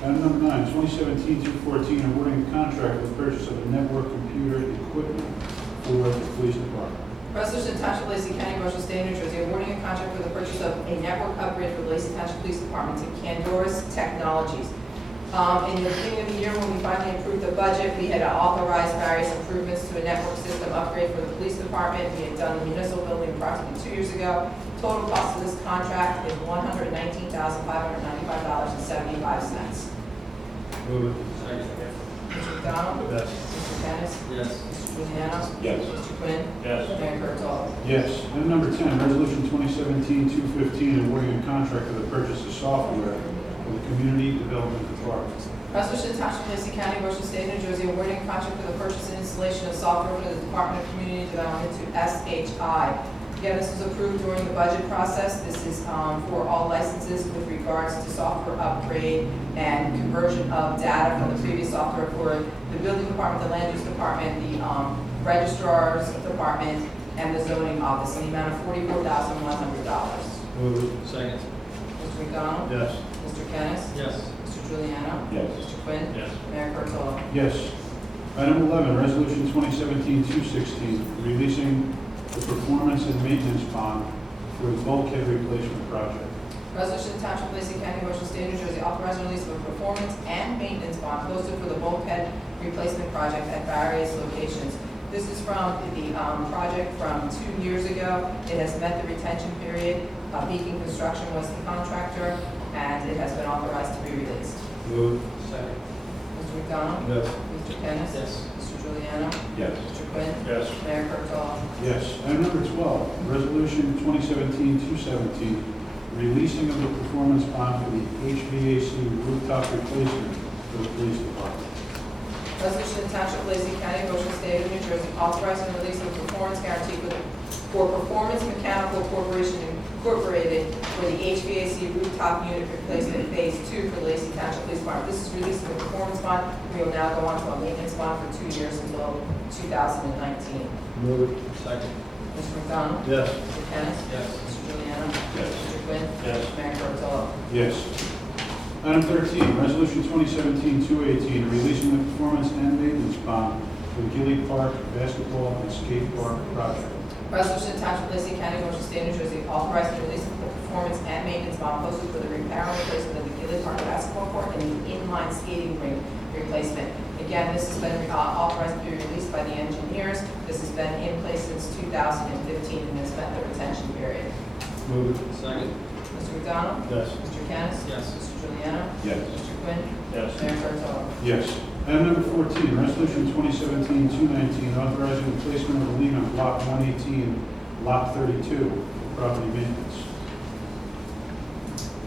Item number 9, 2017-214, awarding a contract for the purchase of a network computer equipment for the police department. Resolution to Township of Lacey County, Ocean State, New Jersey, awarding a contract for the purchase of a network upgrade for the Lacey Township Police Department to Candoris Technologies. In the beginning of the year, when we finally approved the budget, we had authorized various improvements to a network system upgrade for the police department. We had done the municipal building approximately 2 years ago. Total cost of this contract is $119,595.75. Move it. Second. Mr. McDonald? Yes. Mr. Kennis? Yes. Mr. Juliano? Yes. Mr. Quinn? Yes. Mayor Kurtolo? Yes. Item number 10, resolution 2017-215, awarding a contract for the purchase of software for the community development department. Resolution to Township of Lacey County, Ocean State, New Jersey, awarding a contract for the purchase and installation of software for the Department of Community Development to SHI. Again, this was approved during the budget process. This is for all licenses with regards to software upgrade and conversion of data from the previous software for the building department, the land use department, the registrar's department, and the zoning office in the amount of $44,100. Move it. Second. Mr. McDonald? Yes. Mr. Kennis? Yes. Mr. Juliano? Yes. Mr. Quinn? Yes. Mayor Kurtolo? Yes. Item 11, resolution 2017-216, releasing the performance and maintenance bond for the bulkhead replacement project. Resolution to Township of Lacey County, Ocean State, New Jersey, authorizing release of a performance and maintenance bond posted for the bulkhead replacement project at various locations. This is from the project from 2 years ago. It has met the retention period. Beacon Construction was the contractor, and it has been authorized to be released. Move. Second. Mr. McDonald? Yes. Mr. Kennis? Yes. Mr. Juliano? Yes. Mr. Quinn? Yes. Mayor Kurtolo? Yes. Item number 12, resolution 2017-217, releasing of the performance bond for the HVAC rooftop replacement for the police department. Resolution to Township of Lacey County, Ocean State of New Jersey, authorizing the release of a performance guarantee for Performance Mechanical Corporation Incorporated for the HVAC rooftop unit replacement phase 2 for Lacey Township Police Department. This is releasing the performance bond. We will now go on to a maintenance bond for 2 years until 2019. Move it. Second. Mr. McDonald? Yes. Mr. Kennis? Yes. Mr. Juliano? Yes. Mr. Quinn? Yes. Mayor Kurtolo? Yes. Item 13, resolution 2017-218, releasing the performance and maintenance bond for the Gilly Park basketball and skate park project. Resolution to Township of Lacey County, Ocean State, New Jersey, authorizing the release of the performance and maintenance bond posted for the repair and replacement of the Gilly Park basketball court and the inline skating rink replacement. Again, this has been authorized to be released by the engineers. This has been in place since 2015 and has met the retention period. Move it. Second. Mr. McDonald? Yes. Mr. Kennis? Yes. Mr. Juliano? Yes. Mr. Quinn? Yes. Mayor Kurtolo? Yes. Item number 14, resolution 2017-219, authorizing the placement of a lien on block 118, lot 32, for property maintenance.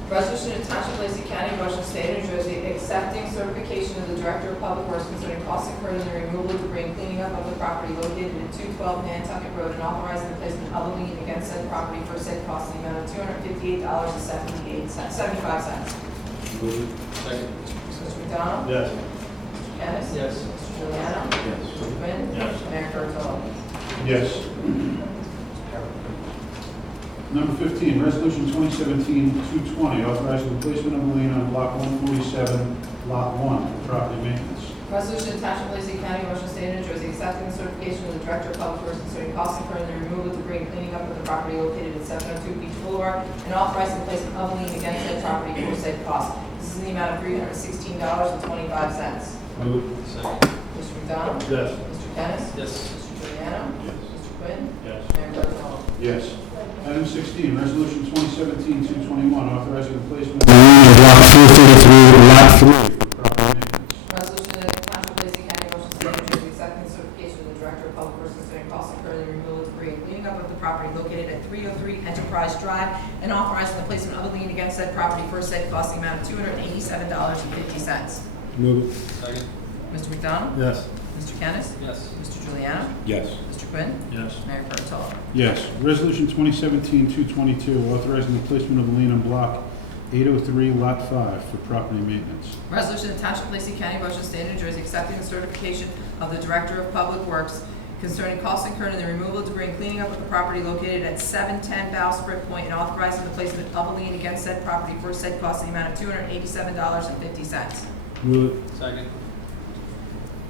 Resolution to Township of Lacey County, Ocean State, New Jersey, accepting certification of the Director of Public Works concerning costs incurred in the removal of debris and cleaning up of the property located at 212 Nantucket Road and authorizing the placement of a lien against said property for said cost in the amount of $258.75. Move it. Second. Mr. McDonald? Yes. Mr. Kennis? Yes. Mr. Juliano? Yes. Mr. Quinn? Yes. Mayor Kurtolo? Yes. Number 15, resolution 2017-220, authorizing the placement of a lien on block 147, lot 1, for property maintenance. Resolution to Township of Lacey County, Ocean State, New Jersey, accepting the certification of the Director of Public Works concerning costs incurred in the removal of debris and cleaning up of the property located at 702 Beach Boulevard and authorizing the placement of a lien against said property for said cost. This is in the amount of $316.25. Move it. Second. Mr. McDonald? Yes. Mr. Kennis? Yes. Mr. Juliano? Yes. Mr. Quinn? Yes. Mayor Kurtolo? Yes. Item 16, resolution 2017-221, authorizing the placement of a lien on block 433, lot 3, for property maintenance. Resolution that the Township of Lacey County, Ocean State, New Jersey, accepting the certification of the Director of Public Works concerning costs incurred in the removal of debris and cleaning up of the property located at 303 Enterprise Drive and authorizing the placement of a lien against said property for said cost in the amount of $287.50. Move it. Second. Mr. McDonald? Yes. Mr. Kennis? Yes. Mr. Juliano? Yes. Mr. Quinn? Yes. Mayor Kurtolo? Yes. Resolution 2017-222, authorizing the placement of a lien on block 803, lot 5, for property maintenance. Resolution of Township of Lacey County, Ocean State, New Jersey, accepting the certification of the Director of Public Works concerning costs incurred in the removal of debris and cleaning up of the property located at 710 Bowsprit Point and authorizing the placement of a lien against said property for said cost in the amount of $287.50. Move it. Second.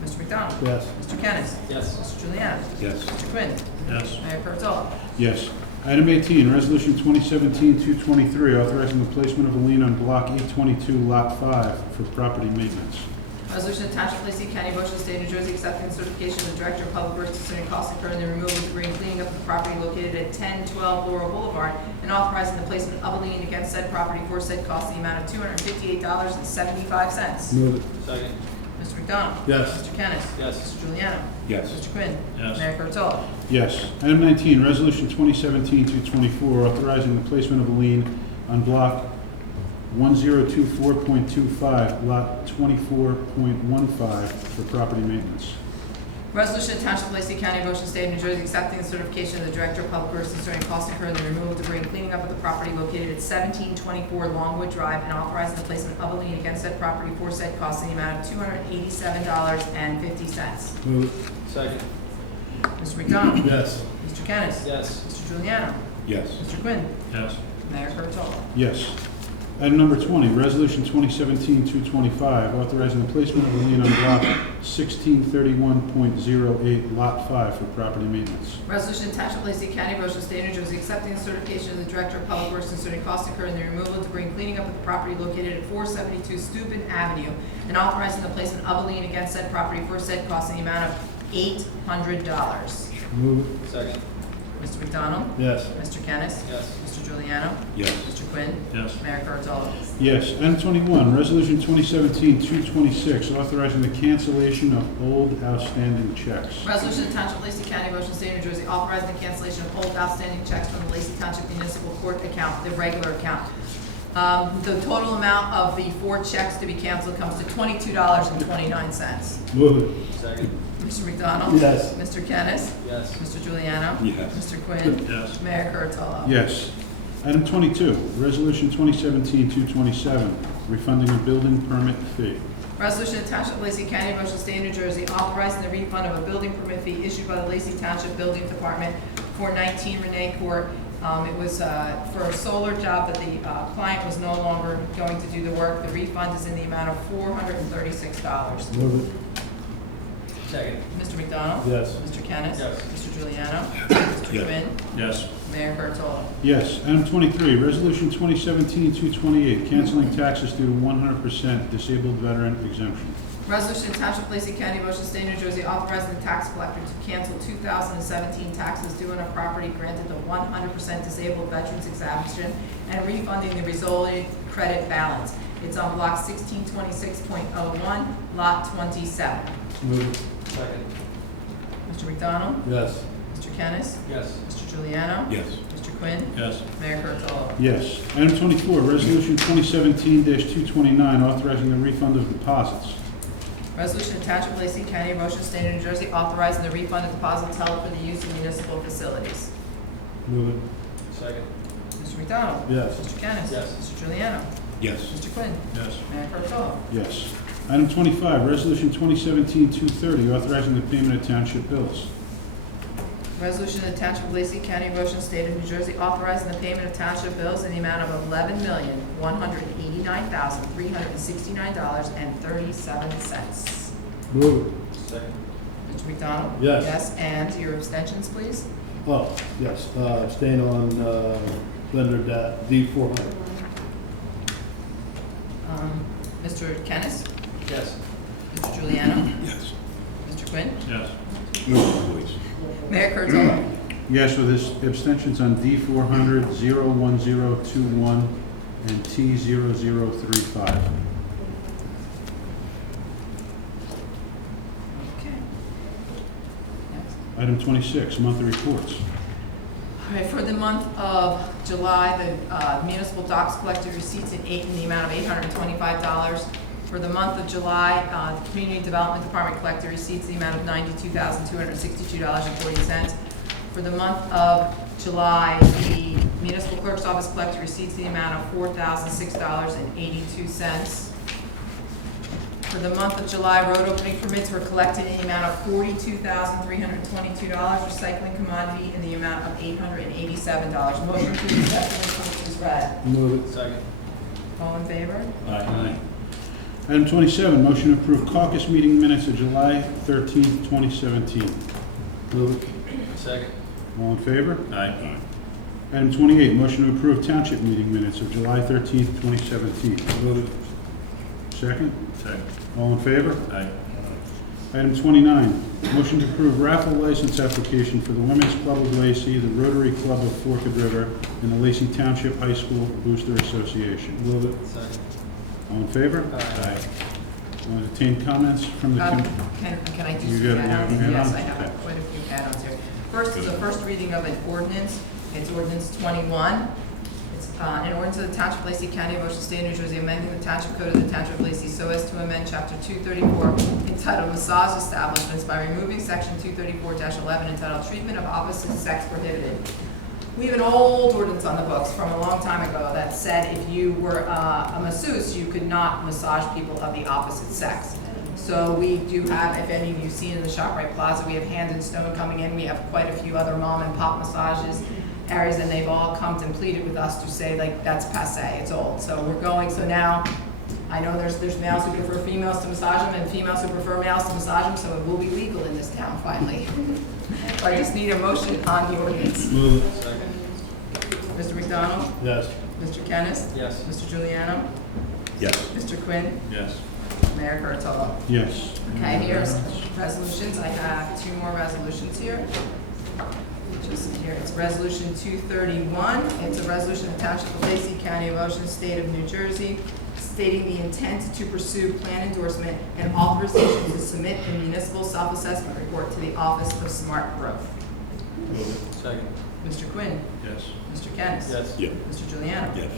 Mr. McDonald? Yes. Mr. Kennis? Yes. Mr. Juliano? Yes. Mr. Quinn? Yes. Mayor Kurtolo? Yes. Item 18, Resolution 2017-223, authorizing the placement of a lien on Block 822, Lot 5 for property maintenance. Resolution of Township of Lacey County, Ocean State, New Jersey, accepting the certification of the Director of Public Works concerning costs incurred in the removal of debris and cleaning up the property located at 1012 Laurel Boulevard, and authorizing the placement of a lien against said property for said cost in the amount of $258.75. Move it. Second. Mr. McDonald? Yes. Mr. Kennis? Yes. Mr. Juliano? Yes. Mr. Quinn? Yes. Mayor Kurtolo? Yes. Item 19, Resolution 2017-224, authorizing the placement of a lien on Block 1024.25, Lot 24.15 for property maintenance. Resolution of Township of Lacey County, Ocean State, New Jersey, accepting the certification of the Director of Public Works concerning costs incurred in the removal of debris and cleaning up of the property located at 1724 Longwood Drive, and authorizing the placement of a lien against said property for said cost in the amount of $287.50. Move it. Second. Mr. McDonald? Yes. Mr. Kennis? Yes. Mr. Juliano? Yes. Mr. Quinn? Yes. Mayor Kurtolo? Yes. Item number 20, Resolution 2017-225, authorizing the placement of a lien on Block 1631.08, Lot 5 for property maintenance. Resolution of Township of Lacey County, Ocean State, New Jersey, accepting the certification of the Director of Public Works concerning costs incurred in the removal of debris and cleaning up of the property located at 472 Steuben Avenue, and authorizing the placement of a lien against said property for said cost in the amount of $800. Move it. Second. Mr. McDonald? Yes. Mr. Kennis? Yes. Mr. Juliano? Yes. Mr. Quinn? Yes. Mayor Kurtolo? Yes. Item 21, Resolution 2017-226, authorizing the cancellation of old outstanding checks. Resolution of Township of Lacey County, Ocean State, New Jersey, authorizing the cancellation of old outstanding checks from the Lacey Township Municipal Court account, the regular account. The total amount of the 4 checks to be canceled comes to $22.29. Move it. Second. Mr. McDonald? Yes. Mr. Kennis? Yes. Mr. Juliano? Yes. Mr. Quinn? Yes. Mayor Kurtolo? Yes. Item 22, Resolution 2017-227, refunding a building permit fee. Resolution of Township of Lacey County, Ocean State, New Jersey, authorizing the refund of a building permit fee issued by the Lacey Township Building Department for 19 Renee Court. It was for a solar job, but the client was no longer going to do the work. The refund is in the amount of $436. Move it. Second. Mr. McDonald? Yes. Mr. Kennis? Yes. Mr. Juliano? Mr. Yes. Quinn? Yes. Mayor Kurtolo? Yes. Item 23, Resolution 2017-228, canceling taxes due to 100% disabled veteran exemption. Resolution to Township of Lacey County, Ocean State, New Jersey, authorizing the tax collector to cancel 2017 taxes due on a property granted the 100% disabled veterans exemption and refunding the resulting credit balance. It's on Block 1626.01, Lot 27. Move it. Second. Mr. McDonald? Yes. Mr. Kennis? Yes. Mr. Juliano? Yes. Mr. Quinn? Yes. Mayor Kurtolo? Yes. Item 24, Resolution 2017-229, authorizing the refund of deposits. Resolution to Township of Lacey County, Ocean State, New Jersey, authorizing the refund of deposits held for the use of municipal facilities. Move it. Second. Mr. McDonald? Yes. Mr. Kennis? Yes. Mr. Juliano? Yes. Mr. Quinn? Yes. Mayor Kurtolo? Yes. Item 25, Resolution 2017-230, authorizing the payment of township bills. Resolution of Township of Lacey County, Ocean State of New Jersey, authorizing the payment of township bills in the amount of $11,189,369.37. Move it. Second. Mr. McDonald? Yes. Yes, and your abstentions, please? Oh, yes. Abstain on lender debt D400. Mr. Kennis? Yes. Mr. Juliano? Yes. Mr. Quinn? Yes. Move it, please. Mayor Kurtolo? Yes, with this abstentions on D400, 01021, and T0035. Okay. Next. Item 26, monthly reports. All right, for the month of July, the municipal docks collected receipts in the amount of $825. For the month of July, the Community Development Department collected receipts in the amount of $92,262.40. For the month of July, the municipal clerk's office collected receipts in the amount of $4,006.82. For the month of July, road opening permits were collected in the amount of $42,322. Recycling commodity in the amount of $887. Motion to accept the reports is read. Move it. Second. All in favor? Aye. Item 27, motion to approve caucus meeting minutes of July 13th, 2017. Move it. Second. All in favor? Aye. Item 28, motion to approve township meeting minutes of July 13th, 2017. Move it. Second? Second. All in favor? Aye. Item 29, motion to approve raffle license application for the Women's Club of Lacey, the Rotary Club of Forked River, and the Lacey Township High School Booster Association. Move it. Second. All in favor? Aye. Want to entertain comments from the Can I do You some got it, add-ons? yeah, Yes, add-ons? I have Okay. quite a few add-ons here. First is the first reading of an ordinance. It's ordinance 21. It's an ordinance of the Township of Lacey County, Ocean State, New Jersey, amending the Township Code of the Township of Lacey so as to amend Chapter 234 entitled Massage Establishments by removing Section 234-11 entitled Treatment of Opposite Sex Prohibited. We have an old ordinance on the books from a long time ago that said if you were a masseuse, you could not massage people of the opposite sex. So we do have, if any of you seen in the ShopRite Plaza, we have Hand and Stone coming in. We have quite a few other mom and pop massages areas, and they've all come and pleaded with us to say like that's passé, it's old. So we're going. So now I know there's males who prefer females to massage them and females who prefer males to massage them. So it will be legal in this town finally. So I just need a motion on the ordinance. Move it. Second. Mr. McDonald? Yes. Mr. Kennis? Yes. Mr. Juliano? Yes. Mr. Quinn? Yes. Mayor Kurtolo? Yes. Okay, here's resolutions. I have two more resolutions here. Just here, it's resolution 231. It's a resolution of Township of Lacey, County of Ocean, State of New Jersey, stating the intent to pursue plan endorsement and authorization to submit a municipal self-assessment report to the Office of Smart Growth. Move it. Second. Mr. Quinn? Yes. Mr. Kennis? Yes. Yep. Mr. Juliano? Yes.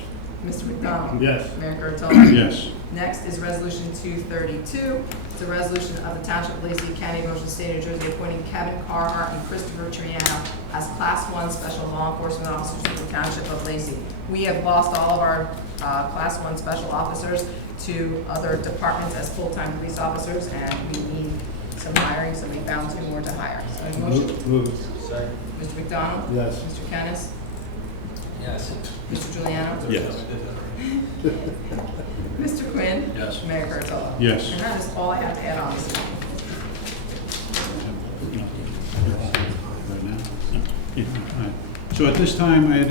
Mr. McDonald? Yes. Mayor Kurtolo? Yes. Next is Resolution 232. It's a resolution of the Township of Lacey, County of Ocean, State of New Jersey, appointing Kevin Carhart and Christopher Triano as Class 1 Special Law Enforcement Officers of the Township of Lacey. We have lost all of our Class 1 Special Officers to other departments as full-time police officers, and we need some hiring, so we found two more to hire. So a motion, Move it. Second. Mr. McDonald? Yes. Mr. Kennis? Yes. Mr. Juliano? Yes. Mr. Quinn? Yes. Mayor Kurtolo? Yes. And that is all I have to add on this evening. Right now? Yeah. All right. So at this time, I had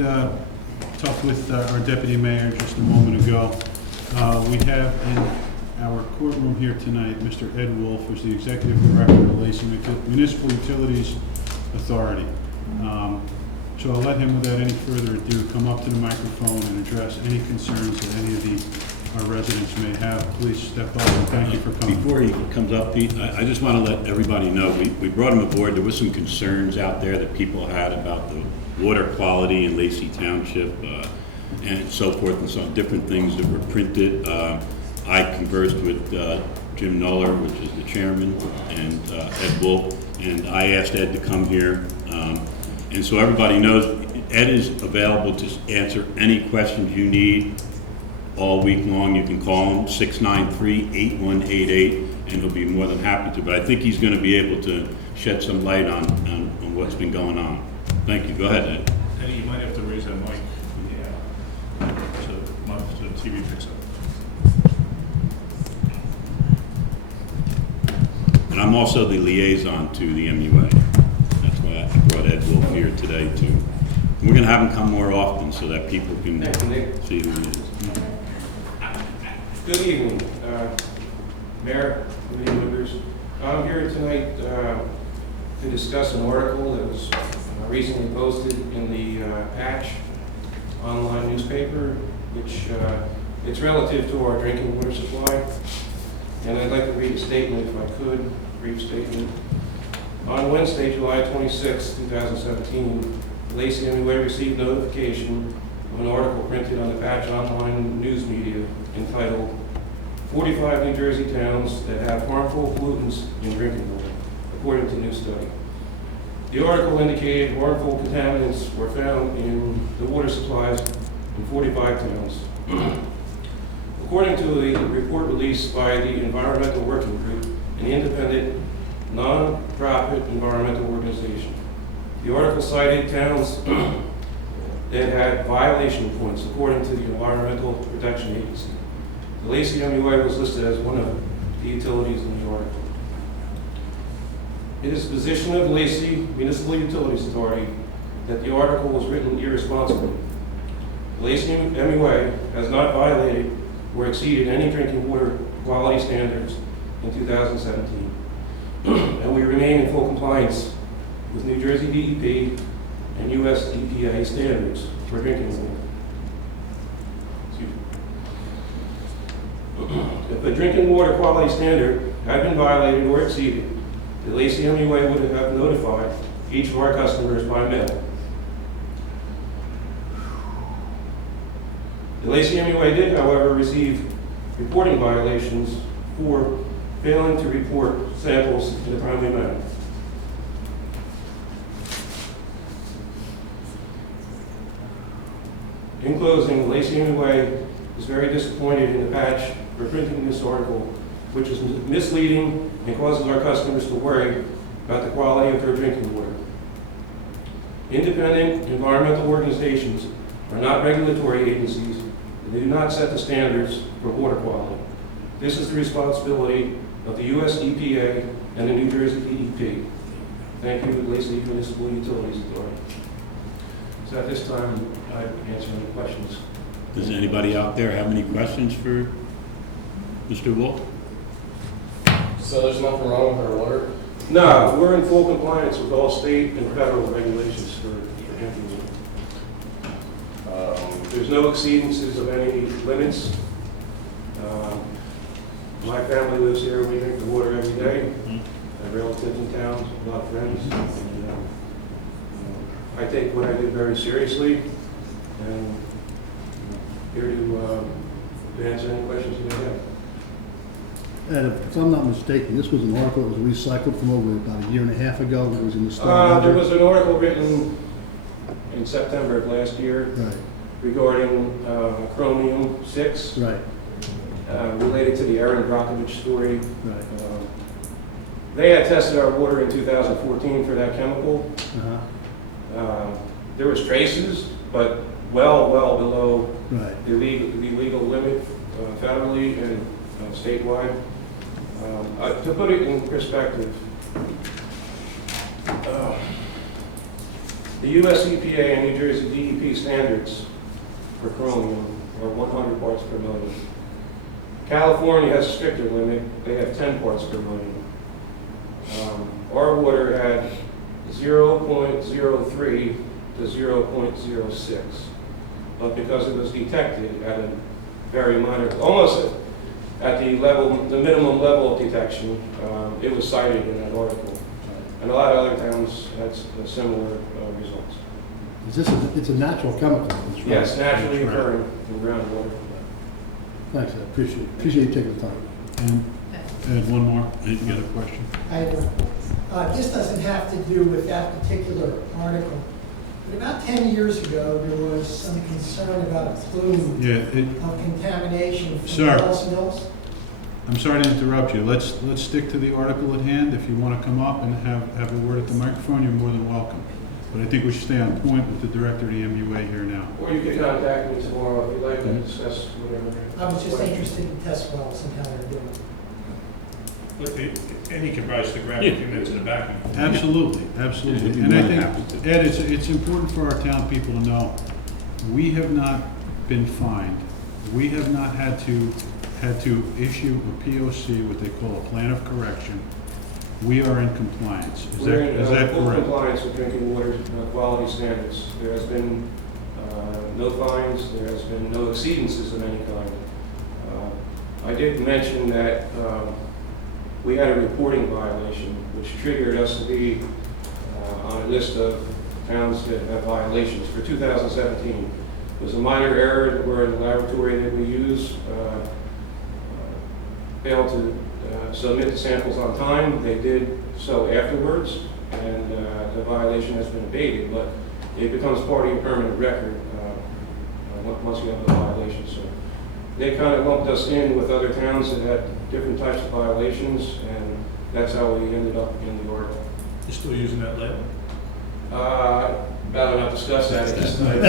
talked with our deputy mayor just a moment ago. We have in our courtroom here tonight, Mr. Ed Wolf, who's the executive director of the Lacey Municipal Utilities Authority. So I'll let him, without any further ado, come up to the microphone and address any concerns that any of our residents may have. Please step up, and thank you for coming. Before he comes up, Pete, I just want to let everybody know, we brought him aboard. There was some concerns out there that people had about the water quality in Lacey Township and so forth and so on, different things that were printed. I conversed with Jim Noller, which is the chairman, and Ed Wolf, and I asked Ed to come here. And so everybody knows Ed is available to answer any questions you need all week long. You can call him 693-8188, and he'll be more than happy to. But I think he's going to be able to shed some light on what's been going on. Thank you. Go ahead, Ed. Eddie, you might have to raise that mic. So the TV picks up. And I'm also the liaison to the MUA. That's why I brought Ed Wolf here today too. And we're going to have him come more often so that people can see who he is. Good evening, Mayor, committee members. I'm here tonight to discuss an article that was recently posted in the Patch online newspaper, which it's relative to our drinking water supply. And I'd like to read a statement, if I could, a brief statement. On Wednesday, July 26, 2017, Lacey MUA received notification of an article printed on the Patch online news media entitled 45 New Jersey Towns That Have Harmful Pollutants in Drinking Water, according to new study. The article indicated harmful contaminants were found in the water supplies in 45 towns. According to a report released by the Environmental Working Group, an independent, non-profit environmental organization, the article cited towns that had violation points according to the Environmental Protection Agency. The Lacey MUA was listed as one of the utilities in the article. It is the position of Lacey Municipal Utilities Authority that the article was written irresponsibly. The Lacey MUA has not violated or exceeded any drinking water quality standards in 2017. And we remain in full compliance with New Jersey DEP and US EPA standards for drinking water. If a drinking water quality standard had been violated or exceeded, the Lacey MUA would have notified each of our customers by mail. The Lacey MUA did, however, receive reporting violations for failing to report samples in a timely manner. In closing, the Lacey MUA is very disappointed in the patch for printing this article, which is misleading and causes our customers to worry about the quality of their drinking water. Independent environmental organizations are not regulatory agencies, and they do not set the standards for water quality. This is the responsibility of the US EPA and the New Jersey DEP. Thank you, Lacey Municipal Utilities Authority. So at this time, I'd answer any questions. Does anybody out there have any questions for Mr. Wolf? So there's nothing wrong with our water? No, we're in full compliance with all state and federal regulations for drinking water. There's no exceedances of any limits. My family lives here. We drink the water every day. I have relatives in town, a lot of friends. And, I take what I did very seriously, and here to answer any questions you may have. And if I'm not mistaken, this was an article that was recycled from over about a year and a half ago. It was in the Star There Ledger. was an article written in September of last year Right, regarding chromium-6 right, related to the Aaron Brockovich story. right. They had tested our water in 2014 for that chemical. Uh-huh, There was traces, but well below right. the legal limit federally and statewide. To put it in perspective, the US EPA and New Jersey DEP standards for chromium are 100 parts per million. California has a stricter limit. They have 10 parts per million. Our water had 0.03 to 0.06, but because it was detected at a very minor, almost at the minimum level of detection, it was cited in that article. And a lot of other towns had similar results. It's a natural chemical. That's right. Yes, naturally That's right. occurring in groundwater. Thanks, I appreciate you taking the time. And Ed, one more. Ed, you got a question? I do. This doesn't have to do with that particular article. But about 10 years ago, there was some concern about a plume Yeah, of contamination from Sir. Wells Mills. I'm sorry to interrupt you. Let's stick to the article at hand. If you want to come up and have a word at the microphone, you're more than welcome. But I think we should stay on point with the director of the MUA here now. Or you can contact me tomorrow if you'd like to discuss whatever. I was just interested in test wells and how they're doing. And he can rise the ground a few minutes in the back. Absolutely, absolutely. Yeah, And I you'd be more than think, happy to. Ed, it's important for our town people to know, we have not been fined. We have not had to issue a POC, what they call a plan of correction. We are in compliance. Is We're in that full correct? compliance with drinking water quality standards. There has been no fines, there has been no exceedances of any kind. I did mention that we had a reporting violation, which triggered us to be on a list of towns that have violations for 2017. It was a minor error where the laboratory that we use failed to submit the samples on time. They did so afterwards, and the violation has been abated, but it becomes part of your permanent record once you have the violation. So they kind of lumped us in with other towns that had different types of violations, and that's how we ended up in the article. You still using that lab? Rather not discuss that at this time.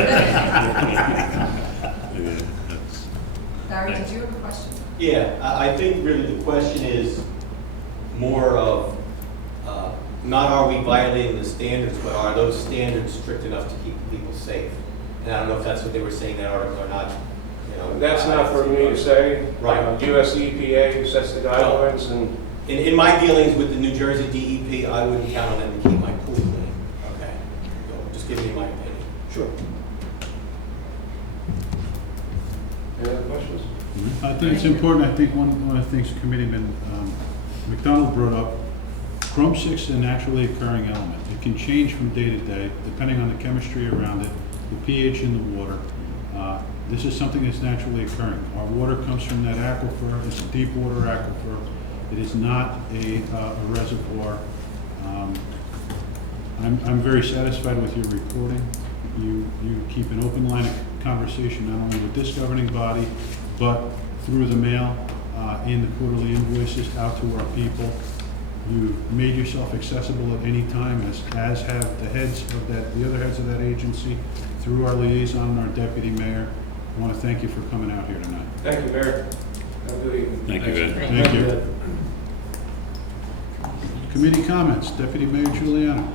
Barry, did you have a question? Yeah, I think really the question is more of, not are we violating the standards, but are those standards strict enough to keep people safe? And I don't know if that's what they were saying in that article or not, you know. That's not for me to say. Right. US EPA who sets the guidelines, and In my dealings with the New Jersey DEP, I wouldn't count on them to keep my pool clean. Okay, so just giving you my opinion. Sure. any other questions? I think it's important. I think one of the things Committeeman McDonald brought up, Chrome 6 is a naturally occurring element. It can change from day to day, depending on the chemistry around it, the pH in the water. This is something that's naturally occurring. Our water comes from that aquifer. It's a deep water aquifer. It is not a reservoir. I'm very satisfied with your reporting. You keep an open line of conversation not only with this governing body, but through the mail, in the quarterly invoices out to our people. You made yourself accessible at any time, as have the other heads of that agency, through our liaison and our deputy mayor. I want to thank you for coming out here tonight. Thank you, Mayor. Have a good evening. Thank you, Ed. Thank you. Committee comments, Deputy Mayor Giuliano.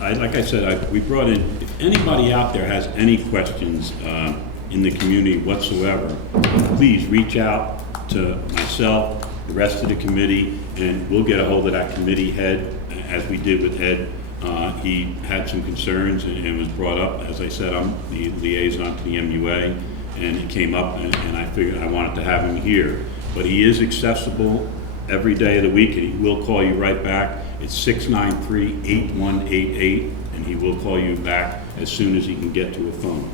Like I said, we brought in, if anybody out there has any questions in the community whatsoever, please reach out to myself, the rest of the committee, and we'll get a hold of that committee head, as we did with Ed. He had some concerns and was brought up. As I said, I'm the liaison to the MUA, and it came up, and I figured I wanted to have him here. But he is accessible every day of the week, and he will call you right back. It's 693-8188, and he will call you back as soon as he can get to a phone.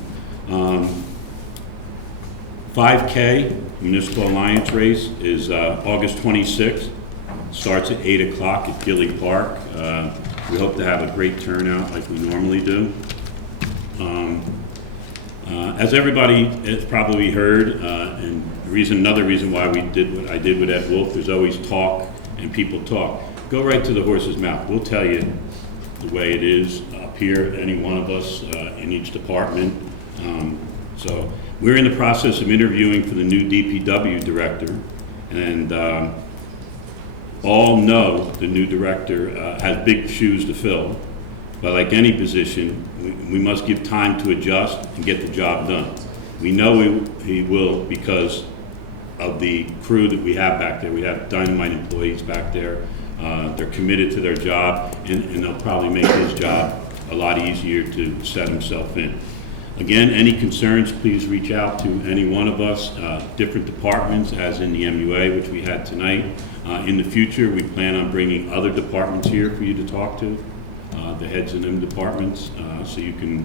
5K Municipal Alliance race is August 26th. Starts at 8 o'clock at Gilly Park. We hope to have a great turnout like we normally do. As everybody has probably heard, and another reason why we did what I did with Ed Wolf, there's always talk and people talk. Go right to the horse's mouth. We'll tell you the way it is up here, any one of us in each department. So we're in the process of interviewing for the new DPW director, and all know the new director has big shoes to fill. But like any position, we must give time to adjust and get the job done. We know he will because of the crew that we have back there. We have dynamite employees back there. They're committed to their job, and they'll probably make his job a lot easier to set himself in. Again, any concerns, please reach out to any one of us, different departments, as in the MUA, which we had tonight. In the future, we plan on bringing other departments here for you to talk to, the heads of them departments, so you can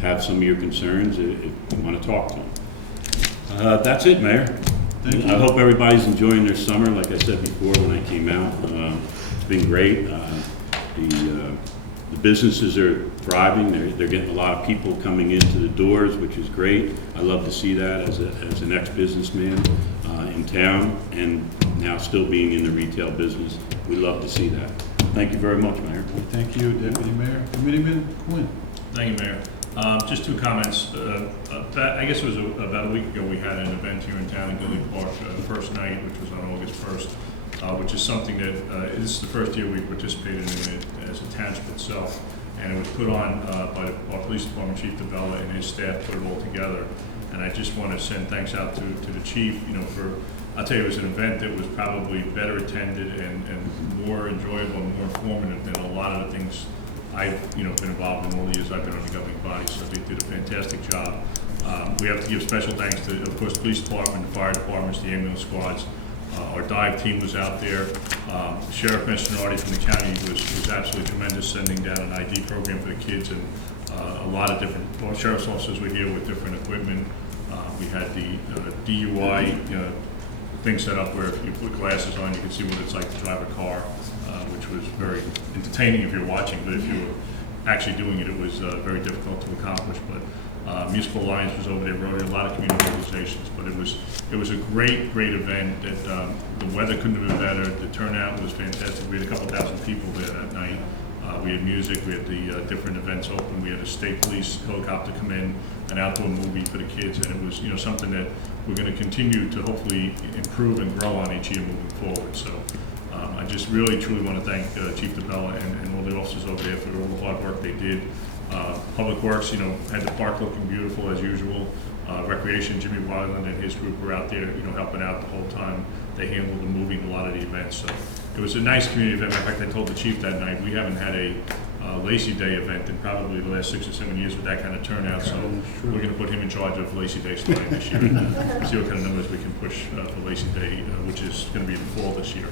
have some of your concerns if you want to talk to them. That's it, Mayor. Thank you. I hope everybody's enjoying their summer. Like I said before when I came out, it's been great. The businesses are thriving. They're getting a lot of people coming into the doors, which is great. I love to see that as an ex-businessman in town, and now still being in the retail business. We love to see that. Thank you very much, Mayor. Thank you, Deputy Mayor. Committeeman Quinn. Thank you, Mayor. Just two comments. I guess it was about a week ago, we had an event here in town in Gilly Park, the first night, which was on August 1st, which is something that, this is the first year we participated in it as a township itself. And it was put on by our police department, Chief DeBella, and his staff put it all together. And I just want to send thanks out to the chief, I'll tell you, it was an event that was probably better attended and more enjoyable and more informative than a lot of the things I've been involved in all the years I've been on the governing body, so they did a fantastic job. We have to give special thanks to, of course, the police department, the fire departments, the ambulance squads. Our dive team was out there. Sheriff Messinardi from the county was absolutely tremendous, sending down an ID program for the kids, and a lot of different sheriff's officers were here with different equipment. We had the DUI thing set up where if you put glasses on, you can see what it's like to drive a car, which was very entertaining if you're watching, but if you were actually doing it, it was very difficult to accomplish. But Musical Alliance was over there, Rotary, a lot of community organizations, but it was a great event that, the weather couldn't have been better, the turnout was fantastic, we had a couple thousand people there that night. We had music, we had the different events open, we had a state police helicopter come in, an outdoor movie for the kids, and it was, something that we're gonna continue to hopefully improve and grow on each year moving forward, so. I just really, truly want to thank Chief DeBella and all the officers over there for all the hard work they did. Public Works, had the park looking beautiful as usual. Recreation, Jimmy Wyland and his group were out there, helping out the whole time. They handled the moving a lot of the events, so it was a nice community event. In fact, I told the chief that night, we haven't had a Lacey Day event in probably the last 6 or 7 years with that kind of turnout, so we're going to put him in charge of Lacey Day starting this year. See what kind of numbers we can push for Lacey Day, which is going to be in the fall this year.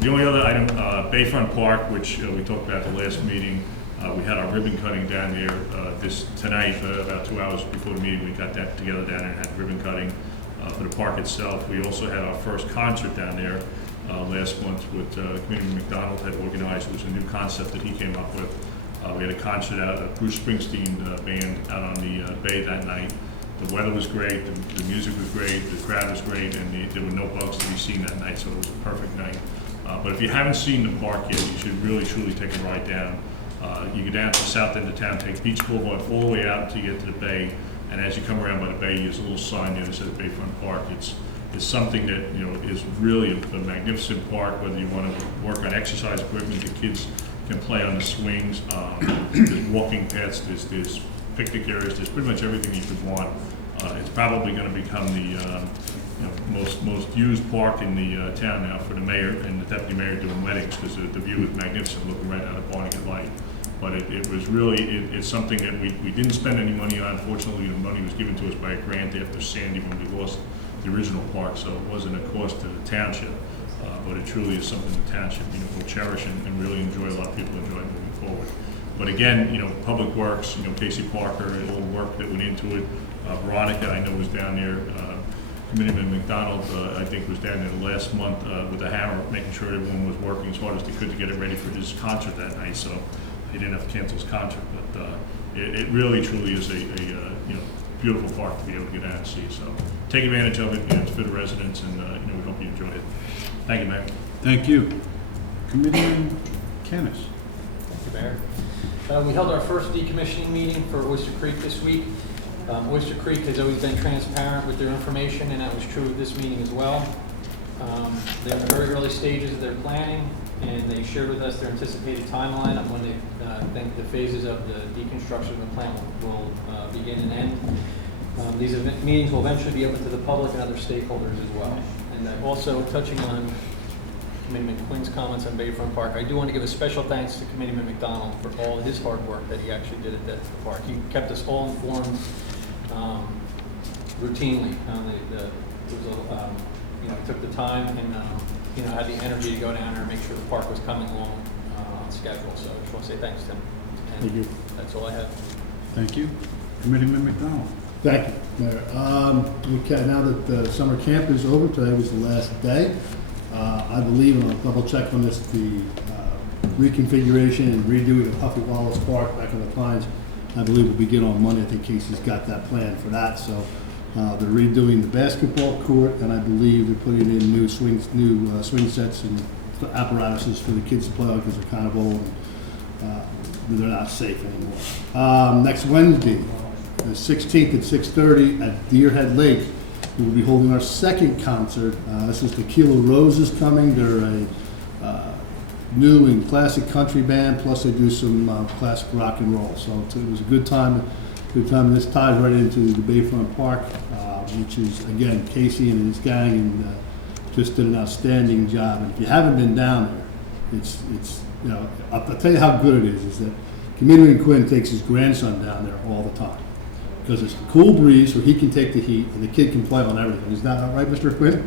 The only other item, Bayfront Park, which we talked about at the last meeting, we had our ribbon cutting down there tonight, about 2 hours before the meeting. We got that together down there and had ribbon cutting for the park itself. We also had our first concert down there last month with Community McDonald had organized. It was a new concept that he came up with. We had a concert out at Bruce Springsteen band out on the bay that night. The weather was great, the music was great, the crowd was great, and there were no bugs to be seen that night, so it was a perfect night. But if you haven't seen the park yet, you should really, truly take a ride down. You go down to the south end of town, take Beach Boulevard all the way out until you get to the bay, and as you come around by the bay, there's a little sign there that says Bayfront Park. It's something that is really a magnificent park. Whether you want to work on exercise equipment, the kids can play on the swings. There's walking paths, there's picnic areas, there's pretty much everything you could want. It's probably going to become the most used park in the town now for the mayor and the deputy mayor doing weddings, because the view is magnificent, looking right out of Barnegat Light. But it was really, it's something that we didn't spend any money on. Fortunately, the money was given to us by a grant after Sandy when we lost the original park, so it wasn't a cost to the township. But it truly is something the township will cherish and really enjoy. A lot of people enjoy moving forward. But again, Public Works, Casey Parker, and all the work that went into it. Veronica, I know, was down there. Committeeman McDonald, I think, was down there last month with a hammer, making sure everyone was working as hard as they could to get it ready for his concert that night. So he didn't have to cancel his concert. But it really, truly is a beautiful park to be able to get out and see. So take advantage of it. It's for the residents, and we hope you enjoy it. Thank you, Mayor. Thank you. Committeeman Kennis. Thank you, Mayor. We held our first decommissioning meeting for Oyster Creek this week. Oyster Creek has always been transparent with their information, and that was true of this meeting as well. They're in the very early stages of their planning, and they shared with us their anticipated timeline on when they think the phases of the deconstruction of the plant will begin and end. These meetings will eventually be open to the public and other stakeholders as well. And also, touching on Committeeman Quinn's comments on Bayfront Park, I do want to give a special thanks to Committeeman McDonald for all of his hard work that he actually did at the park. He kept us all informed routinely. He took the time and had the energy to go down there and make sure the park was coming along on schedule. So I just want to say thanks to him. And Thank you. That's all I have. Thank you. Committeeman McDonald. Thank you, Mayor. Okay, now that the summer camp is over, today was the last day. I believe, and I'll double check on this, the reconfiguration and redoing of Huffy Wallace Park back in the Pines, I believe will begin on Monday. I think Casey's got that plan for that. So they're redoing the basketball court, and I believe they're putting in new swing sets and apparatuses for the kids to play on because they're kind of old and they're not safe anymore. Next Wednesday, the 16th at 6:30 at Deerhead Lake, we will be holding our second concert. This is Tequila Roses coming. They're a new and classic country band, plus they do some classic rock and roll. So it was a good time. This ties right into the Bayfront Park, which is, again, Casey and his gang, and just did an outstanding job. And if you haven't been down there, it's I'll tell you how good it is that Committeeman Quinn takes his grandson down there all the time. Because it's a cool breeze, so he can take the heat, and the kid can play on everything. Is that all right, Mr. Quinn?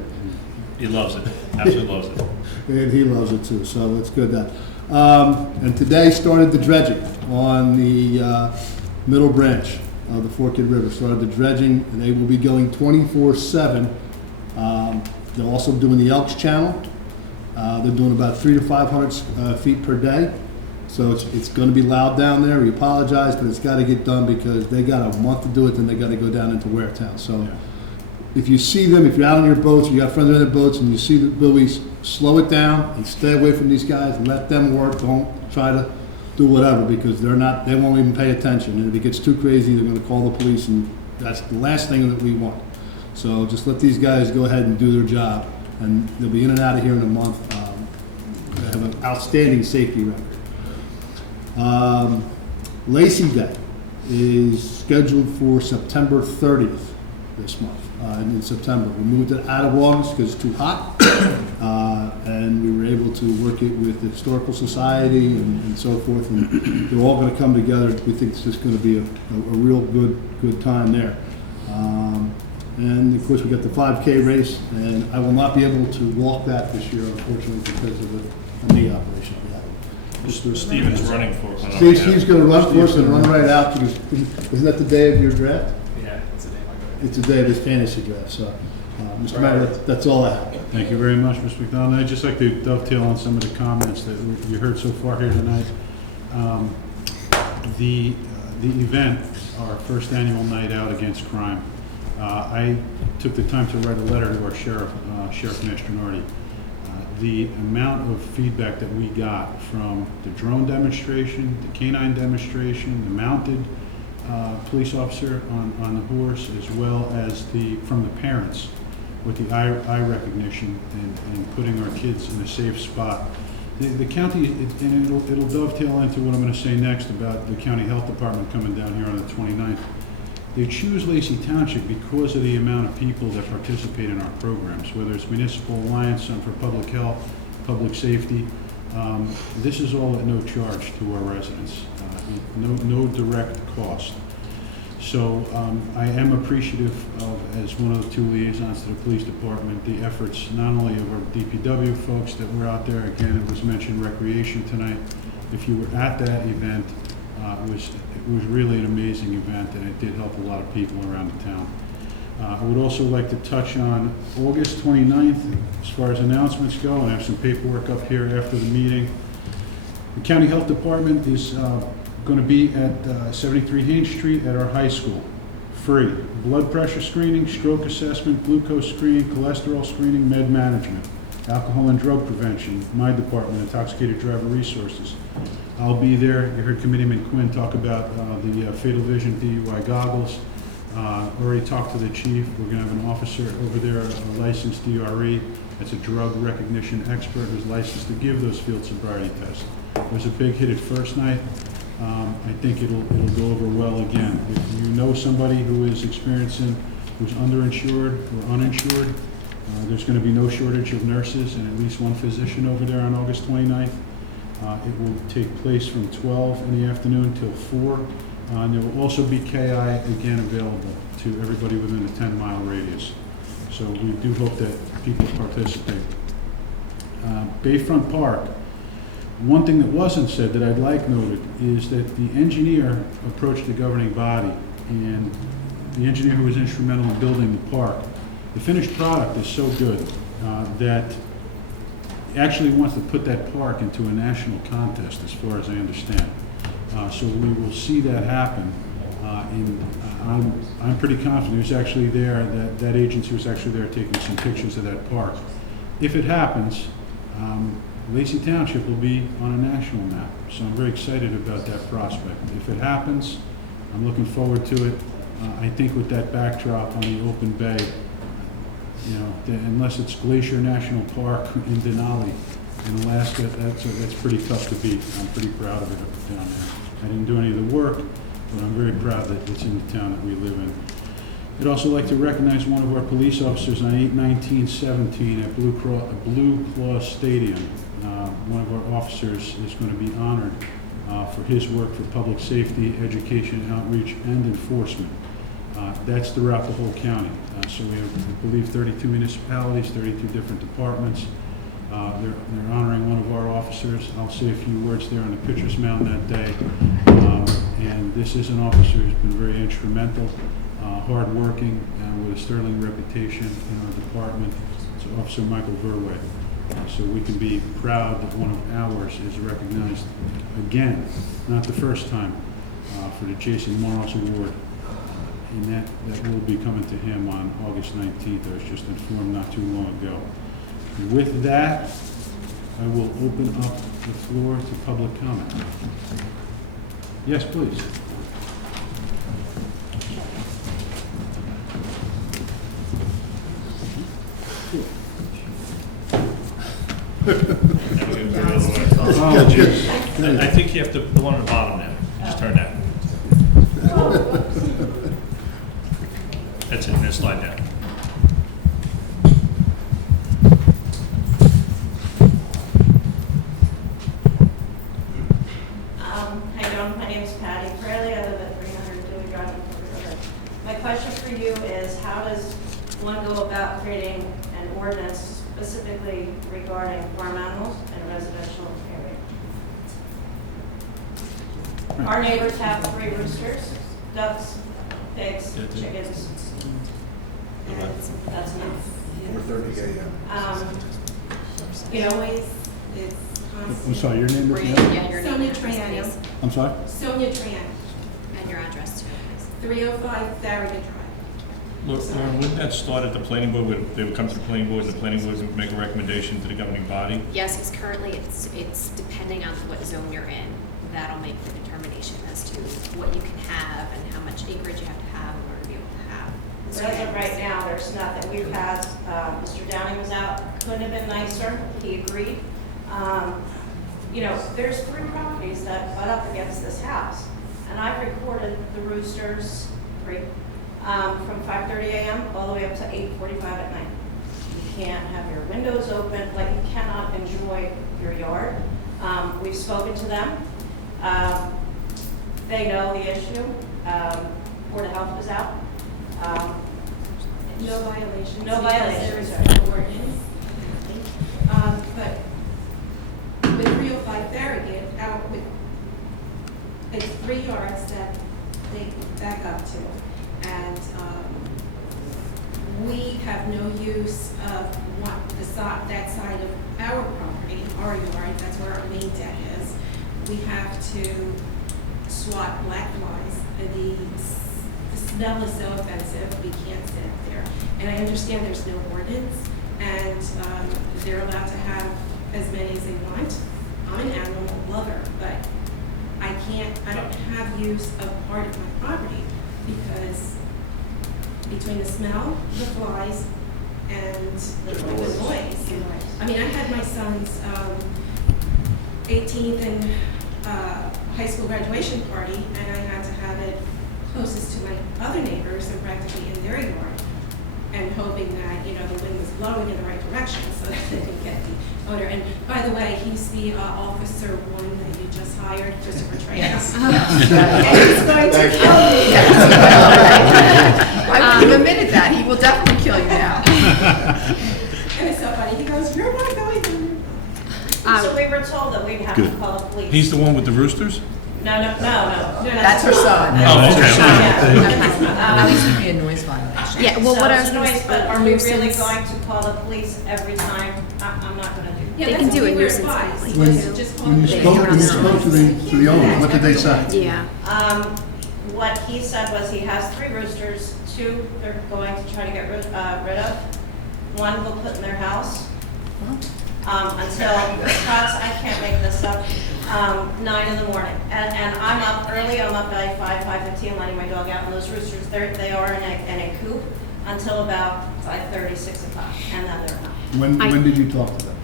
He loves it. Absolutely loves it. And he loves it too, so it's good that. And today started the dredging on the middle branch of the Forked River. Started the dredging, and they will be going 24/7. They're also doing the Elks Channel. They're doing about 300 to 500 feet per day. So it's gonna be loud down there, we apologize, but it's gotta get done because they got a month to do it, then they gotta go down into Ware Town. So Yeah. if you see them, if you're out on your boats, you got friends on their boats, and you see the buoys, slow it down and stay away from these guys, let them work, don't try to do whatever, because they won't even pay attention. And if it gets too crazy, they're gonna call the police, and that's the last thing that we want. So just let these guys go ahead and do their job, and they'll be in and out of here in a month. They have an outstanding safety record. Lacey Day is scheduled for September 30th this month, in September. We moved it out of August because it's too hot, and we were able to work it with the Historical Society and so forth, and they're all going to come together. We think it's just going to be a real good time there. And of course, we got the 5K race, and I will not be able to walk that this year, unfortunately, because of a knee operation. Mr. Stevens running for. Steve's going to run for us and run right out, because isn't that the day of your draft? Yeah, it's a day of my birthday. It's the day of his fantasy draft, so, Mr. Mayor, that's all I have. Thank you very much, Mr. McDonald. I'd just like to dovetail on some of the comments that you heard so far here tonight. The event, our first annual night out against crime, I took the time to write a letter to our Sheriff Mastronardi. The amount of feedback that we got from the drone demonstration, the canine demonstration, the mounted police officer on the horse, as well as from the parents with the eye recognition and putting our kids in a safe spot. The county, and it'll dovetail into what I'm going to say next about the county health department coming down here on the 29th. They choose Lacey Township because of the amount of people that participate in our programs, whether it's Municipal Alliance for Public Health, Public Safety. This is all at no charge to our residents, no direct cost. So I am appreciative of, as one of the two liaisons to the police department, the efforts not only of our DPW folks that were out there. Again, it was mentioned recreation tonight. If you were at that event, it was really an amazing event, and it did help a lot of people around the town. I would also like to touch on August 29th, as far as announcements go, and I have some paperwork up here after the meeting. The County Health Department is going to be at 73 Haynes Street at our high school. Free. Blood pressure screening, stroke assessment, glucose screening, cholesterol screening, med management, alcohol and drug prevention, my department, intoxicated driver resources. I'll be there. You heard Committeeman Quinn talk about the Fatal Vision DUI goggles. Already talked to the chief. We're going to have an officer over there, a licensed DRE. That's a drug recognition expert who's licensed to give those field sobriety tests. There's a big hit at first night. I think it'll go over well again. If you know somebody who is experiencing, who's underinsured or uninsured, there's going to be no shortage of nurses and at least one physician over there on August 29th. It will take place from 12 in the afternoon till 4. And there will also be KI again available to everybody within the 10-mile radius. So we do hope that people participate. Bayfront Park. One thing that wasn't said that I'd like noted is that the engineer approached the governing body, and the engineer who was instrumental in building the park, the finished product is so good that he actually wants to put that park into a national contest, as far as I understand. So we will see that happen, and I'm pretty confident. He was actually there, that agency was actually there taking some pictures of that park. If it happens, Lacey Township will be on a national map, so I'm very excited about that prospect. If it happens, I'm looking forward to it. I think with that backdrop on the open bay, you know, unless it's Glacier National Park in Denali in Alaska, that's pretty tough to beat. I'm pretty proud of it up down there. I didn't do any of the work, but I'm very proud that it's in the town that we live in. I'd also like to recognize one of our police officers on 8/19/17 at Blue Claw Stadium. One of our officers is going to be honored for his work for public safety, education, outreach, and enforcement. That's throughout the whole county. So we have, I believe, 32 municipalities, 32 different departments. They're honoring one of our officers. I'll say a few words there on the pitcher's mound that day. And this is an officer who's been very instrumental, hardworking, with a sterling reputation in our department. It's Officer Michael Verway. so we can be proud that one of ours is recognized again, not the first time, for the Jason Morris Award. And that will be coming to him on August 19th. I was just informed not too long ago. With that, I will open up the floor to public comment. Yes, please. Apologies. I think you have to, the one on the bottom now, just turn that. That's it, then slide down. How you doing? My name is Patty Fraley. I live at 300 Dewey Drive in Port River. My question for you is, how does one go about creating an ordinance specifically regarding farm animals in a residential area? Our neighbors have 3 roosters, ducks, pigs, chickens, and that's enough. Over 30 a.m. You know, It's I'm sorry, your name is? Yeah, your name Sonia and address, Tran. please. I'm sorry? Sonia Tran, And your address too, please. 305 Farragut Drive. Look, Lauren, wouldn't that start at the planning board? They would come to the planning board, and the planning board would make a recommendation to the governing body? Yes, because currently it's depending on what zone you're in. That'll make the determination as to what you can have and how much acreage you have to have in order to be able to have. As of right now, there's nothing. We've had, Mr. Downing was out, couldn't have been nicer, he agreed. You know, there's 3 properties that butt up against this house. And I've recorded the roosters, 3, from 5:30 a.m. all the way up to 8:45 at night. You can't have your windows open, like you cannot enjoy your yard. We've spoken to them. They know the issue. Board of Health was out. No violations. No violations. There is no ordinance. But with 305 Farragut, out with, it's 3 yards that they back up to. And we have no use of that side of our property, our yard, that's where our main deck is. We have to swat black flies. The smell is so offensive, we can't sit there. And I understand there's no ordinance, and they're allowed to have as many as they want. I'm an animal lover, but I don't have use of part of my property because between the smell, the flies, and the noise. I mean, I had my son's 18th and high school graduation party, and I had to have it closest to my other neighbors and practically in their yard, and hoping that, you know, the wind was blowing in the right direction so that they didn't get the odor. And by the way, he's the officer 1 that you just hired, Christopher Travis. Yes. And he's going to kill me. I wouldn't have admitted that. He will definitely kill you now. And it's so funny. He goes, "You're not going to." So we were told that we'd have to call the police. He's the one with the roosters? No. That's her son. Oh, okay. At least it'd be a noise violation. Yeah, well, what I was So going it's to noise, but are we really nuisance. going to call the police every time? I'm not going to do that. Yeah, They that's can do what a we were nuisance advised, complaint. was to just call When you the spoke, police. to the owner, what did they say? Yeah. What he said was he has 3 roosters, 2 they're going to try to get rid of. 1 will put in their house. Until, I can't make this up, 9 in the morning. And I'm up early, I'm up by 5:15, letting my dog out, and those roosters, they are in a coop until about 5:30, 6 o'clock, and then they're out. When did you talk to them?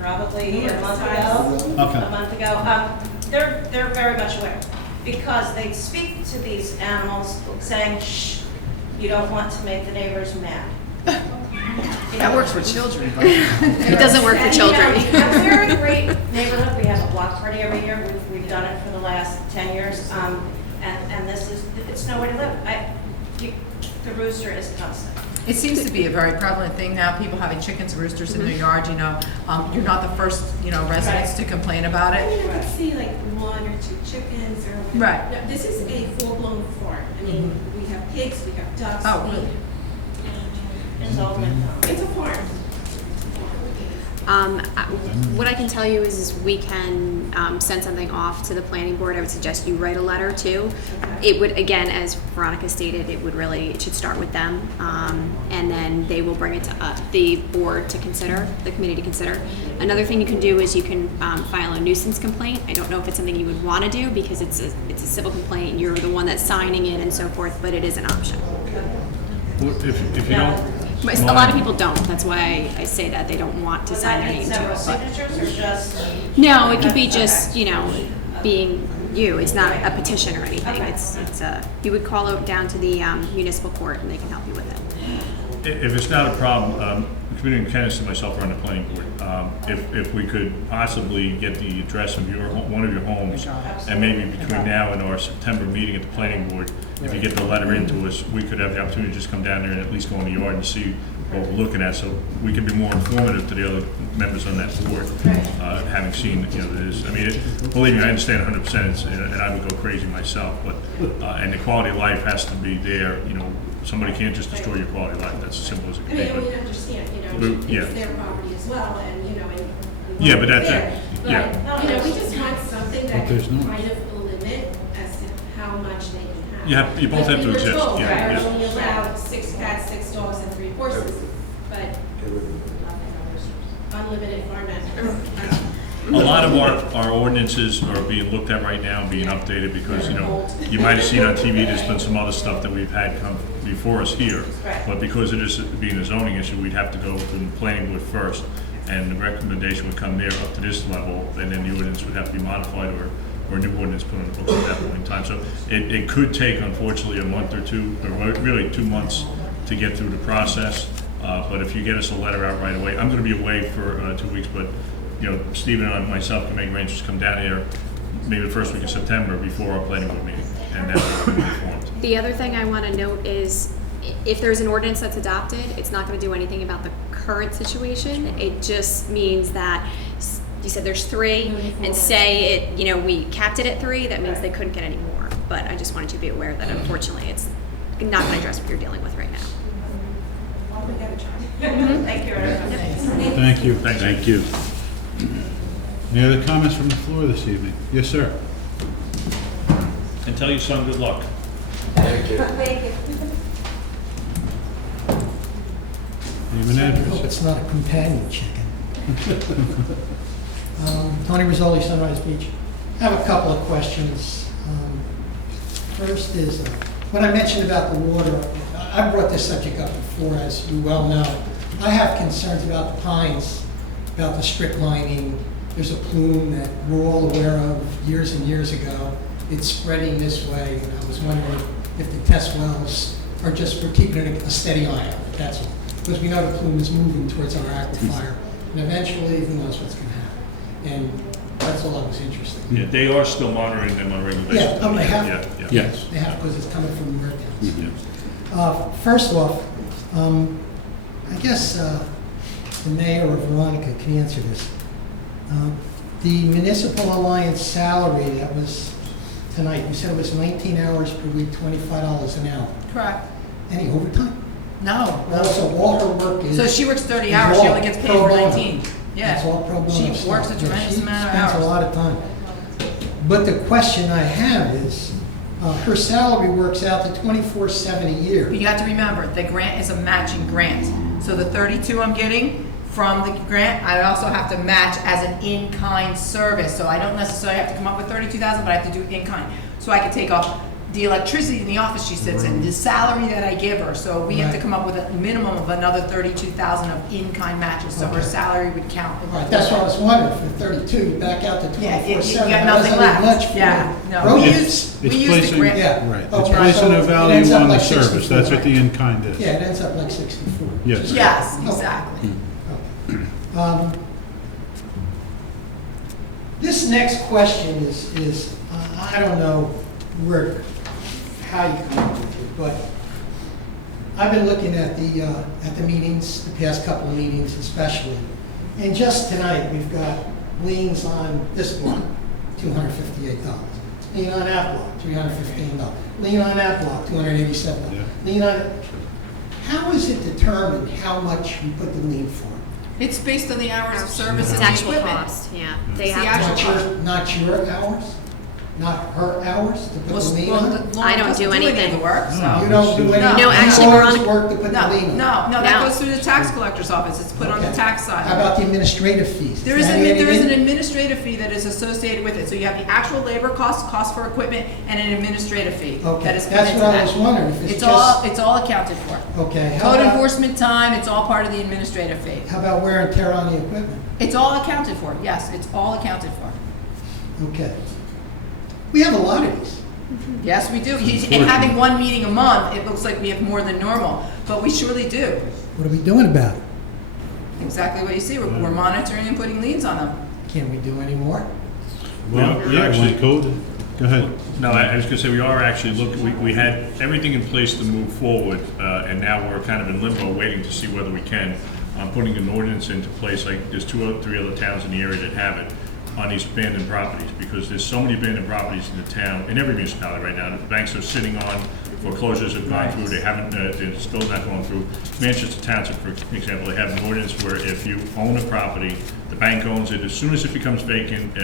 Probably a month ago. Okay. A month ago. They're very much aware, because they speak to these animals saying, shh, you don't want to make the neighbors mad. That works for children, but. It doesn't work for children. We're a great neighborhood. We have a block party every year. We've done it for the last 10 years. And this is, it's nowhere to live. The rooster is constant. It seems to be a very prevalent thing now, people having chickens, roosters in their yard, you know. You're not the first, you know, residents to complain about I it. mean, I would see like 1 or 2 chickens or whatever. Right. No, this is a full-blown farm. I mean, we have pigs, we have ducks. Oh, really? It's all been done. It's a farm. What I can tell you is we can send something off to the planning board. I would suggest you write a letter too. It would, again, as Veronica stated, it should start with them. And then they will bring it to the board to consider, the committee to consider. Another thing you can do is you can file a nuisance complaint. I don't know if it's something you would want to do because it's a civil complaint and you're the one that's signing it and so forth, but it is an option. Well, if you don't But a lot of people don't. That's why I say that they don't want to Would sign that their need name to several it. signatures or just? No, it could be just, being you. It's not a petition or anything. Okay. You would call it down to the municipal court and they can help you with it. If it's not a problem, Commissioner Kennis and myself are on the planning board. If we could possibly get the address of one of your homes, and maybe between now and our September meeting at the planning board, if you get the letter into us, we could have the opportunity to just come down there and at least go in the yard and see what we're looking at, so we can be more informative to the other members on that board, having seen, this. I mean, believe me, I understand 100%, and I would go crazy myself, but, and the quality of life has to be there, somebody can't just destroy your quality of life, that's as simple as it I can mean, be. we But- understand, Yeah. it's their property as well, and, and. we Yeah, want but it that's there. it. Yeah. But, we just want something that But there's can no- kind of limit as to how much they can have. You both have to Like exist, we were told, yeah, we're yeah. only allowed 6 cats, 6 dogs, and 3 horses, but unlimited farm animals. A lot of our ordinances are being looked at right now, being updated, because, you might have seen on TV, there's been some other stuff that we've had come before us here. Right. But because it is being a zoning issue, we'd have to go to the planning board first, and the recommendation would come there up to this level, and then the ordinance would have to be modified, or a new ordinance put on the books at that point in time. So it could take, unfortunately, a month or two, or really 2 months to get through the process. But if you get us a letter out right away, I'm gonna be away for 2 weeks, but, Stephen and myself can make arrangements to come down here maybe the first week of September before our planning board meeting, and then we'll be informed. The other thing I want to note is if there's an ordinance that's adopted, it's not going to do anything about the current situation. It just means that you said there's 3, and say it, we capped it at 3, that means they couldn't get any more. But I just wanted you to be aware that unfortunately it's not going to address what you're dealing with right now. We gotta try. Thank you. Thank you. Thank you. Any other comments from the floor this evening? Yes, sir. And tell your son good luck. Thank you. Thank you. Name and I hope address. it's not a companion chicken. Tony Rizzoli, Sunrise Beach. I have a couple of questions. First is, when I mentioned about the water, I brought this subject up before, as you well know. I have concerns about the pines, about the strip lining. There's a plume that we're all aware of years and years ago. It's spreading this way, and I was wondering if the test wells are just, we're keeping a steady eye on it, that's all. Because we know the plume is moving towards our aquifer, and eventually, who knows what's going to happen. And that's all I was interested in. Yeah, they are still monitoring them on a regular basis. Yeah, they have. Yeah. Yes. They have, because it's coming from north towns. Yeah. First off, I guess the mayor or Veronica can answer this. The Municipal Alliance salary that was tonight, you said it was 19 hours per week, $25 an hour. Correct. Any overtime? No. Also, all her work is. So she works 30 is hours, she all only gets paid pro for bono. 19. Yeah. It's all pro bono She stuff. works a Yeah, tremendous amount of She spends hours. a lot of time. But the question I have is, her salary works out to $24.70 a year. You have to remember, the grant is a matching grant. So the 32 I'm getting from the grant, I also have to match as an in-kind service. So I don't necessarily have to come up with 32,000, but I have to do in-kind. So I can take off the electricity in the office she sits in, the salary that I give her. So we have to Right. come up with a minimum of another 32,000 of in-kind matches. So her Okay. salary would count. Right, that's what I was wondering, from 32 back out to Yeah, you 24.70. got That nothing doesn't leave left. much for Yeah, no. road We use. use the placing- grant. Yeah. Right, it's Okay, placing so a it value ends up on the like service, 64. that's what the in-kind is. Yeah, it ends up like 64. Yes. Yes, exactly. This next question is I don't know how you come up with it, but I've been looking at the meetings, the past couple of meetings especially, and just tonight, we've got liens on this block, $258. Lien on that block, $315. Lien on that block, $287. Yeah. Lien on, how is it determined how much you put the lien for? It's based on the hours of service It's and the actual equipment. cost, yeah. They It's the have actual to, Not your hours? Not her hours to put the Well, lien well, on? Lauren I don't doesn't do any of anything. the work, No. so. You don't do any? No, actually, You always Veronica- work to put the No, lien on? no, that No. goes through the tax collector's office. It's put on the Okay. tax side. How about the administrative fees? There is, that there is added an in? administrative fee that is associated with it. So you have the actual labor cost, cost for equipment, and an administrative fee Okay, that is put that's into what I was that. wondering, if it's just, It's all accounted for. okay. How Code about- enforcement time, it's all part of the administrative fee. How about wear and tear on the equipment? It's all accounted for, yes, it's all accounted for. Okay. We have a lot of these. Yes, we do. And having one meeting a month, it looks like we have more than normal, but we surely do. What are we doing about it? Exactly what you see. We're monitoring and putting liens on them. Can we do any more? Well, We yeah, actually- one code, go ahead. No, I was gonna say, we are actually looking, we had everything in place to move forward, and now we're kind of in limbo, waiting to see whether we can. Putting an ordinance into place, like, there's 2 or 3 other towns in the area that have it, on these abandoned properties, because there's so many abandoned properties in the town, in every municipality right now. The banks are sitting on, foreclosures have gone through, they haven't, they're still not going through. Manchester Township, for example, they have an ordinance where if you own a property, the bank owns it, as soon as it becomes vacant,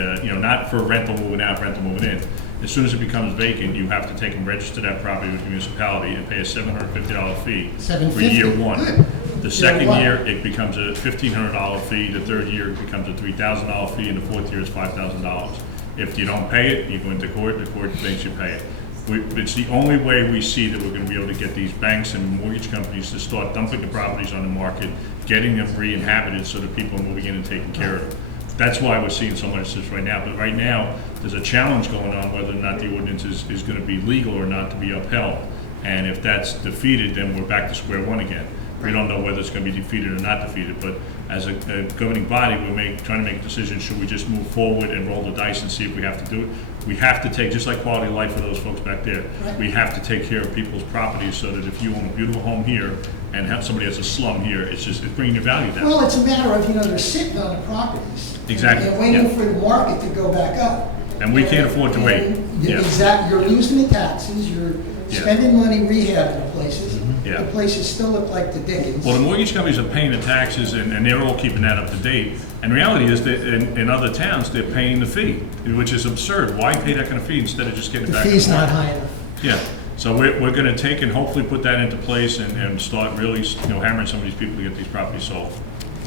not for rental moving out, rental moving in, as soon as it becomes vacant, you have to take and register that property with the municipality and pay a $750 fee for $750? year one. Good. The second one. year, it becomes a $1,500 fee, the third year it becomes a $3,000 fee, and the fourth year is $5,000. If you don't pay it, you go into court, the court makes you pay it. It's the only way we see that we're gonna be able to get these banks and mortgage companies to start dumping the properties on the market, getting them re-inhabited so that people are moving in and taking care of them. That's why we're seeing so much of this right now, but right now, there's a challenge going on whether or not the ordinance is gonna be legal or not to be upheld. And if that's defeated, then we're back to square one again. We don't know whether it's going to be defeated or not defeated, but as a governing body, we're trying to make a decision, should we just move forward and roll the dice and see if we have to do it? We have to take, just like quality of life for those folks back there, we have to take care of people's properties so that if you own a beautiful home here and have somebody has a slum here, it's bringing your value down. Well, it's a matter of, they're sitting on the properties. Exactly, And waiting yeah. for the market to go back up. And we can't afford to wait. And Yeah. Exactly, you're losing the taxes, you're Yeah. spending money rehabbing the places. Yeah. The places still look like the Dickens. Well, the mortgage companies are paying the taxes, and they're all keeping that up to date. And reality is that in other towns, they're paying the fee, which is absurd. Why pay that kind of fee instead of just getting it The back? to fee's the not market? high enough. Yeah, so we're gonna take and hopefully put that into place and start really, hammering some of these people to get these properties sold.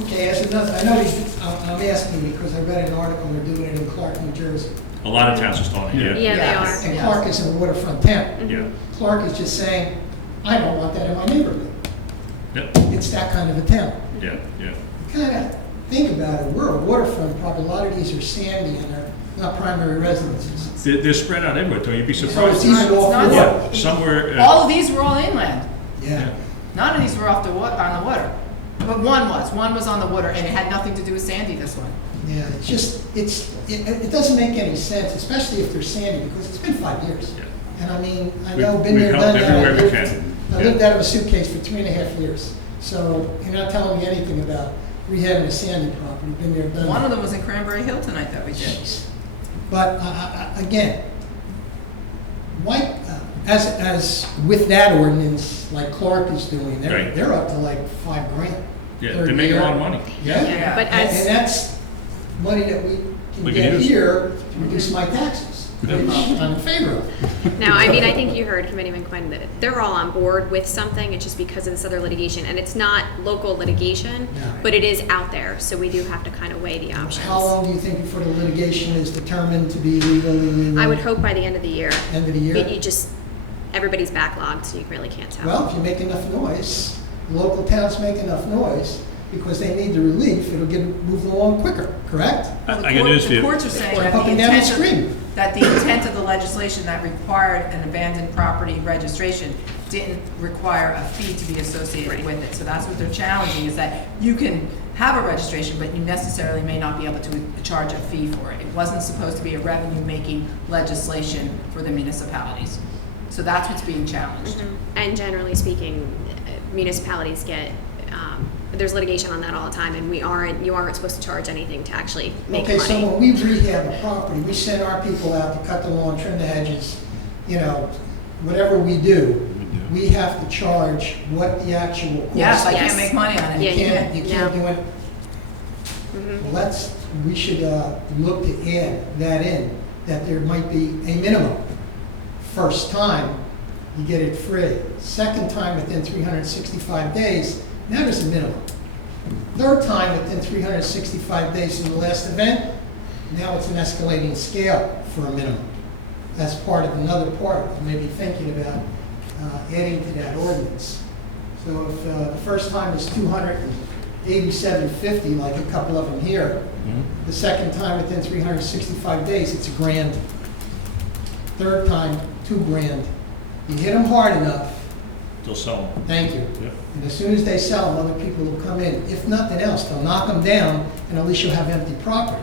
Okay, as another, I know I'm asking because I read an article, they're doing it in Clark, New Jersey. A lot of towns are starting, yeah. yeah, they Yes. are. And Clark is a waterfront town. Yeah, Clark is just saying, I don't want that in my neighborhood. yeah, It's that kind of a town. yeah, yeah. Kind of think about it, we're a waterfront property, a lot of these are sandy and they're not primary residences. They're spread out everywhere, Tony, you'd be So surprised. it's even off not- the Yeah, water. somewhere, All of these were all inland. Yeah. None of these were off on the water. But one was on the water, and it had nothing to do with Sandy, this one. Yeah, it's just, it doesn't make any sense, especially if they're sandy, because it's been 5 years. Yeah. And I mean, I We- know, been we've there, helped done that. everywhere we lived- can. I lived out of a suitcase for 3.5 years. So you're not telling me anything about rehabbing a sandy property, been there, done that. One of them was in Cranberry Hill tonight that we did. Jeez. But again, why, as with that ordinance, like Clark is doing, Right. they're up to like $5,000. yeah, third they make a year. lot of money. Yeah. Yeah. But And as, that's money that we can We can get use. here to reduce my taxes, which I'm in favor of. now, I mean, I think you heard Committeeman Quinn that they're all on board with something, it's just because of this other litigation, and it's not local litigation, No. but it is out there, so we do have to kind of weigh the options. How long do you think before the litigation is determined to be legal in the I would hope by the end of the year. end of the year? But you just, everybody's backlogged, so you really can't tell. Well, if you make enough noise, local towns make enough noise, because they need the relief, it'll get moved along quicker, correct? Well, I got news for the you. courts are saying that Up the and down the intent screen. of the legislation that required an abandoned property registration didn't require a fee to be associated with it. So that's what they're challenging, is that you can have a registration, but you necessarily may not be able to charge a fee for it. It wasn't supposed to be a revenue-making legislation for the municipalities. So that's what's being challenged. And generally speaking, municipalities get, there's litigation on that all the time, and you aren't supposed to charge anything to actually make Okay, so money. when we rehab a property, we send our people out to cut the lawn, trim the hedges, whatever we do, we have to charge what the actual cost. Yes, I Yes. can't make money on it. Yeah, You can't no. do it. Well, we should look to add that in, that there might be a minimum. First time, you get it free. Second time within 365 days, now there's a minimum. Third time within 365 days from the last event, now it's an escalating scale for a minimum. That's part of another part I may be thinking about adding to that ordinance. So if the first time is $287.50, like a couple of them here, the second time within 365 days, it's $1,000. Third time, $2,000. You hit them hard enough. They'll sell them. Thank you. Yep. And as soon as they sell them, other people will come in. If nothing else, they'll knock them down, and at least you'll have empty property.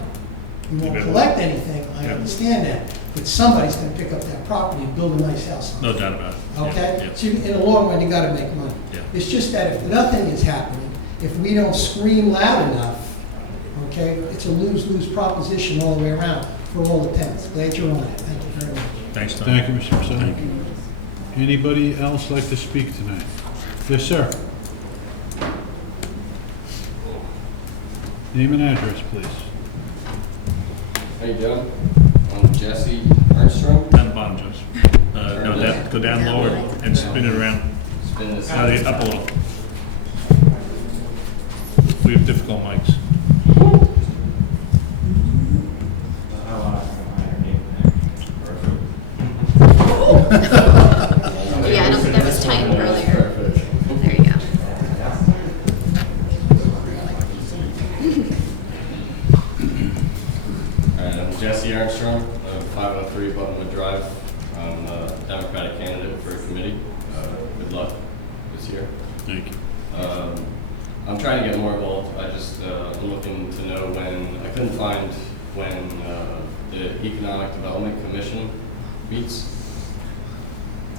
You won't Yeah. collect anything, I Yeah. understand that, but somebody's gonna pick up that property and build a nice house on it. No doubt about it. Yeah, Okay? yeah. So in the long run, you gotta make money. Yeah. It's just that if nothing is happening, if we don't scream loud enough, okay, it's a lose-lose proposition all the way around for all the tenants. Glad you're on it. Thank you very much. Thanks, Tom. Thank you, Mr. Purcell. Anybody else like to speak tonight? Yes, sir. Name and address, please. How you doing? I'm Jesse Armstrong. Down the bottom, Josh. No, go down lower and spin it around. Spin this. No, up a little. We have difficult mics. Yeah, I don't think that was tight earlier. There you go. Alright, I'm Jesse Armstrong. I'm 503 Buttonwood Drive. I'm a Democratic candidate for a committee. Good luck this year. Thank you. I'm trying to get more involved. I just I'm looking to know when, I couldn't find when the Economic Development Commission meets.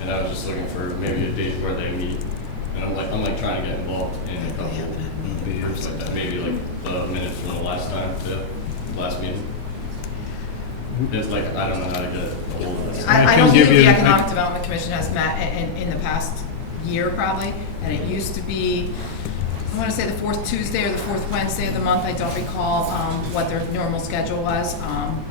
And I was just looking for maybe a date where they meet. And I'm like trying to get involved in a couple groups like that. Maybe like the minutes from the last time, the last meeting. It's like, I don't know how to get a hold of it. I I don't can give believe the you- Economic Development Commission has met in the past year probably, and it used to be, I want to say the fourth Tuesday or the fourth Wednesday of the month. I don't recall what their normal schedule was,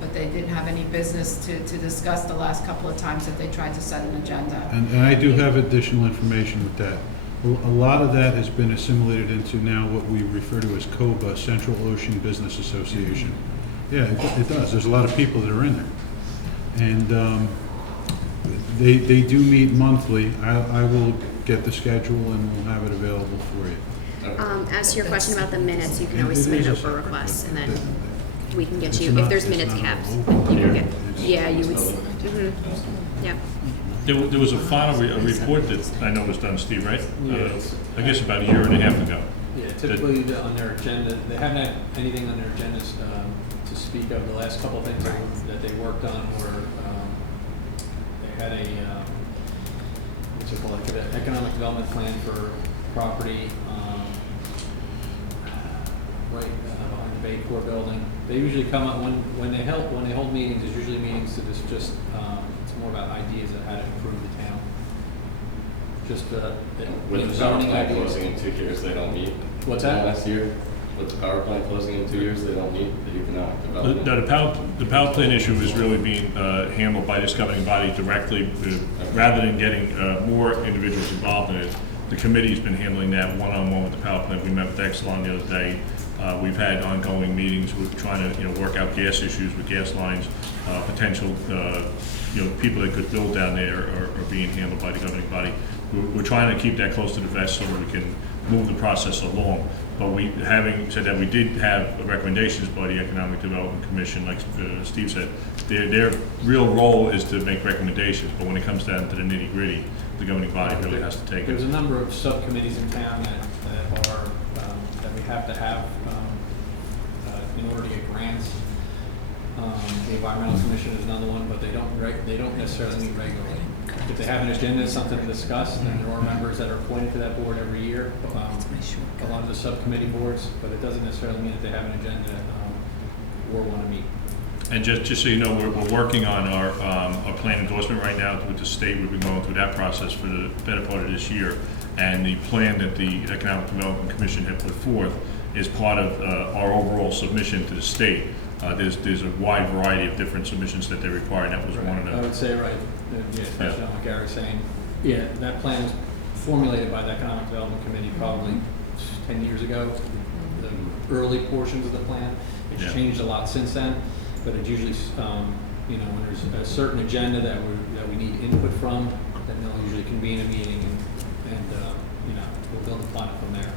but they didn't have any business to discuss the last couple of times that they tried to set an agenda. And I do have additional information with that. A lot of that has been assimilated into now what we refer to as COBA, Central Ocean Business Association. Yeah, it does. There's a lot of people that are in there. And they do meet monthly. I will get the schedule and we'll have it available for you. As to your question about the minutes, you can always It submit is an a open separate- request, and then we can get It's you, not- if there's it's minutes not kept, open. you can get, It's- yeah, you would, yep. There was a final report that I know was done, Steve, right? I guess about a year and a half ago. Yeah, typically on their agenda, they haven't had anything on their agendas to speak of. The last couple of things that they worked on were, they had a, what's it called, like an economic development plan for property, right behind the Bay Corps building. They usually come up when they hold meetings, there's usually meetings that is just, it's more about ideas of how to improve the town. Just, With the power zoning plant ideas. closing in 2 years, they don't meet. What's that? Last year, with the power plant closing in 2 years, they don't meet the economic development. The power plant issue is really being handled by this governing body directly, rather than getting more individuals involved in it. The committee's been handling that one-on-one with the power plant. We met with Exelon the other day. We've had ongoing meetings. We're trying to, work out gas issues with gas lines, potential, people that could build down there are being handled by the governing body. We're trying to keep that close to the vest so that we can move the process along. But having said that, we did have recommendations by the Economic Development Commission, like Steve said. Their real role is to make recommendations, but when it comes down to the nitty-gritty, the governing body really has to take it. There's a number of subcommittees in town that are, that we have to have in order to get grants. The Environmental Commission is another one, but they don't necessarily meet regularly. If they have an agenda, something to discuss, then there are members that are appointed to that board every year, a lot of the subcommittee boards, but it doesn't necessarily mean that they have an agenda or want to meet. And just so you know, we're working on our plan endorsement right now with the state. We've been going through that process for the better part of this year. And the plan that the Economic Development Commission had put forth is part of our overall submission to the state. There's a wide variety of different submissions that they require, and that was one of I them. would say, right, yeah, especially on what Gary's saying. Yeah, that plan was formulated by the Economic Development Committee probably 10 years ago, the early portions of the plan. It's Yeah. changed a lot since then, but it usually, when there's a certain agenda that we need input from, then they'll usually convene a meeting and we'll build a plan from there.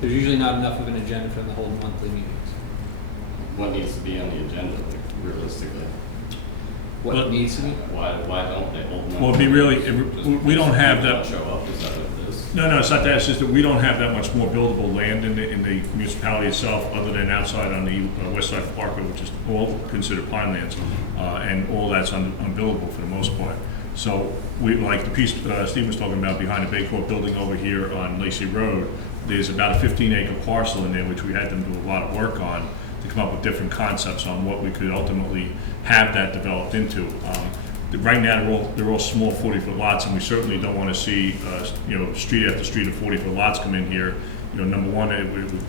There's usually not enough of an agenda for them to hold monthly meetings. What needs to be on the agenda, like, realistically? What Well- needs to be? Why don't they hold them? Well, it'd be really, we don't have Don't that. show up, is that what it is? No, it's not that, it's just that we don't have that much more buildable land in the municipality itself, other than outside on the west side of Parkway, which is all considered pine lands, and all that's unbuildable for the most part. So we, like the piece Steve was talking about behind the Bay Court building over here on Lacey Road, there's about a 15-acre parcel in there, which we had them do a lot of work on to come up with different concepts on what we could ultimately have that developed into. Right now, they're all small 40-foot lots, and we certainly don't want to see, street after street of 40-foot lots come in here. Number one, it would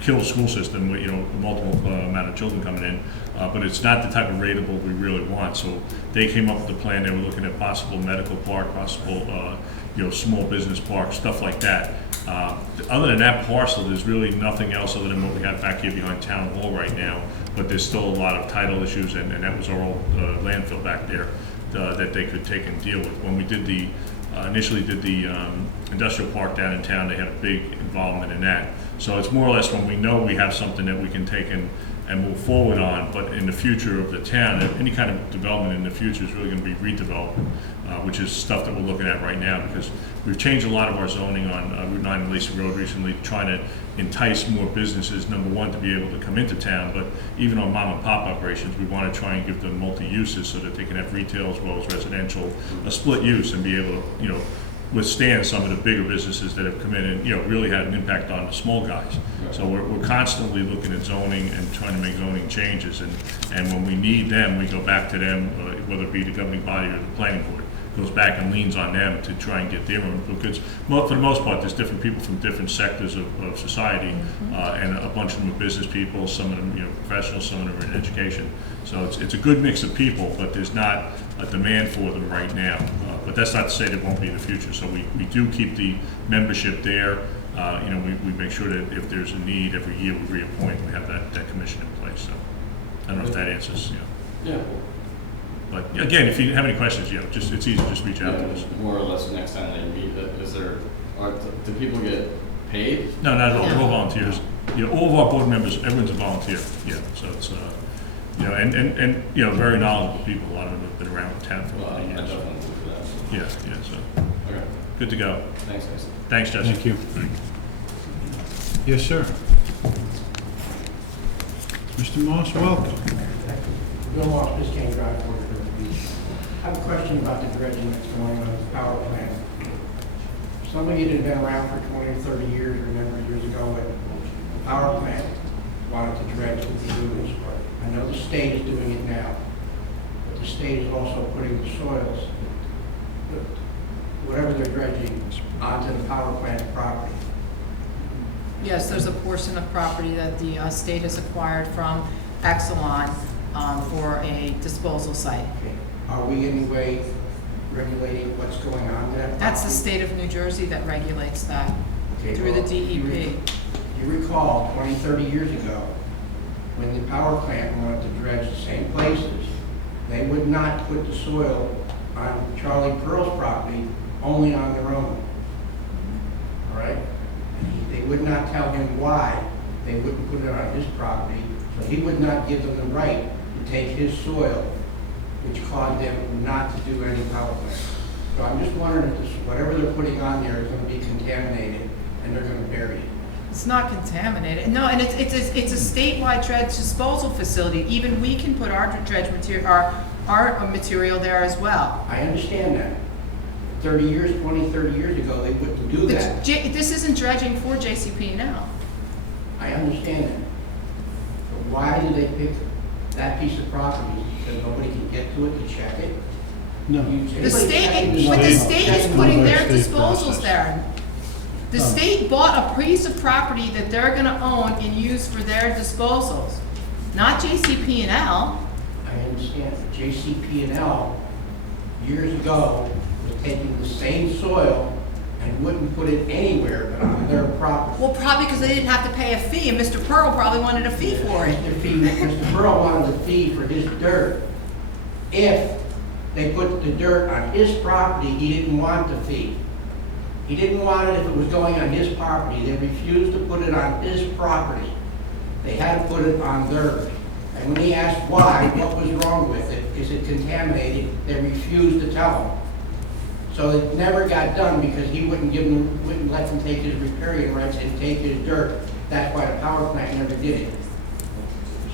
kill the school system with, multiple amount of children coming in, but it's not the type of rateable we really want. So they came up with a plan. They were looking at possible medical park, possible, small business park, stuff like that. Other than that parcel, there's really nothing else other than what we have back here behind Town Hall right now, but there's still a lot of title issues, and that was our old landfill back there that they could take and deal with. When we did initially did the industrial park down in town, they had a big involvement in that. So it's more or less when we know we have something that we can take and move forward on, but in the future of the town, any kind of development in the future is really going to be redevelopment, which is stuff that we're looking at right now, because we've changed a lot of our zoning on Route 9 and Lacey Road recently, trying to entice more businesses, number one, to be able to come into town, but even on mom and pop operations, we want to try and give them multi-uses so that they can have retail as well as residential, a split use, and be able to, withstand some of the bigger businesses that have come in and, really had an impact on the small guys. So we're constantly looking at zoning and trying to make zoning changes, and when we need them, we go back to them, whether it be the governing body or the planning board. Goes back and leans on them to try and get their own, because for the most part, there's different people from different sectors of society, and a bunch of them are business people, some of them, professionals, some of them are in education. So it's a good mix of people, but there's not a demand for them right now. But that's not to say there won't be in the future. So we do keep the membership there. We make sure that if there's a need, every year we reappoint, we have that commission in place. So I don't know if that answers, Yeah. But again, if you have any questions, it's easy, just reach out to us. More or less next time they meet, do people get paid? No, not at all. They're all volunteers. All of our board members, everyone's a volunteer. Yeah, so it's and very knowledgeable people. A lot of them have been around town for a lot of years. I definitely look for that. Yeah. So Okay. good to go. Thanks, guys. Thanks, Jesse. Thank you. Yes, sir. Mr. Moss, welcome. Bill Moss, Biscayne Drive, Fort Worth Beach. I have a question about the dredging that's going on at the power plant. Some of you that have been around for 20 or 30 years remember years ago when the power plant wanted to dredge the lagoons. I know the state is doing it now, but the state is also putting the soils, whatever they're dredging, onto the power plant property. Yes, there's a portion of property that the state has acquired from Exelon for a disposal site. Okay. Are we in any way regulating what's going on to that property? That's the state of New Jersey that regulates that Okay, through the well, DEP. You recall 20, 30 years ago, when the power plant wanted to dredge the same places, they would not put the soil on Charlie Pearl's property, only on their own. All right? They would not tell him why they wouldn't put it on his property, so he would not give them the right to take his soil, which caused them not to do any power plant. So I'm just wondering if this, whatever they're putting on there is going to be contaminated, and they're going to bury it. It's not contaminated. No, and it's a statewide dredge disposal facility. Even we can put our dredge material, our material there as well. I understand that. 30 years ago, they wouldn't do that. This isn't dredging for JCP now. I understand that. But why do they pick that piece of property? Because nobody can get to it to check it? No. The state is putting their disposals there. The state bought a piece of property that they're gonna own and use for their disposals, not JCP&L. I understand, but JCP&L years ago was taking the same soil and wouldn't put it anywhere but on their property. Well, probably because they didn't have to pay a fee, and Mr. Pearl probably wanted a fee for it. Mr. Pearl wanted a fee for his dirt. If they put the dirt on his property, he didn't want the fee. He didn't want it if it was going on his property. They refused to put it on his property. They had to put it on theirs. And when he asked why, what was wrong with it, is it contaminated, they refused to tell him. So it never got done because he wouldn't let them take his riparian rights and take his dirt. That's why the power plant never did it.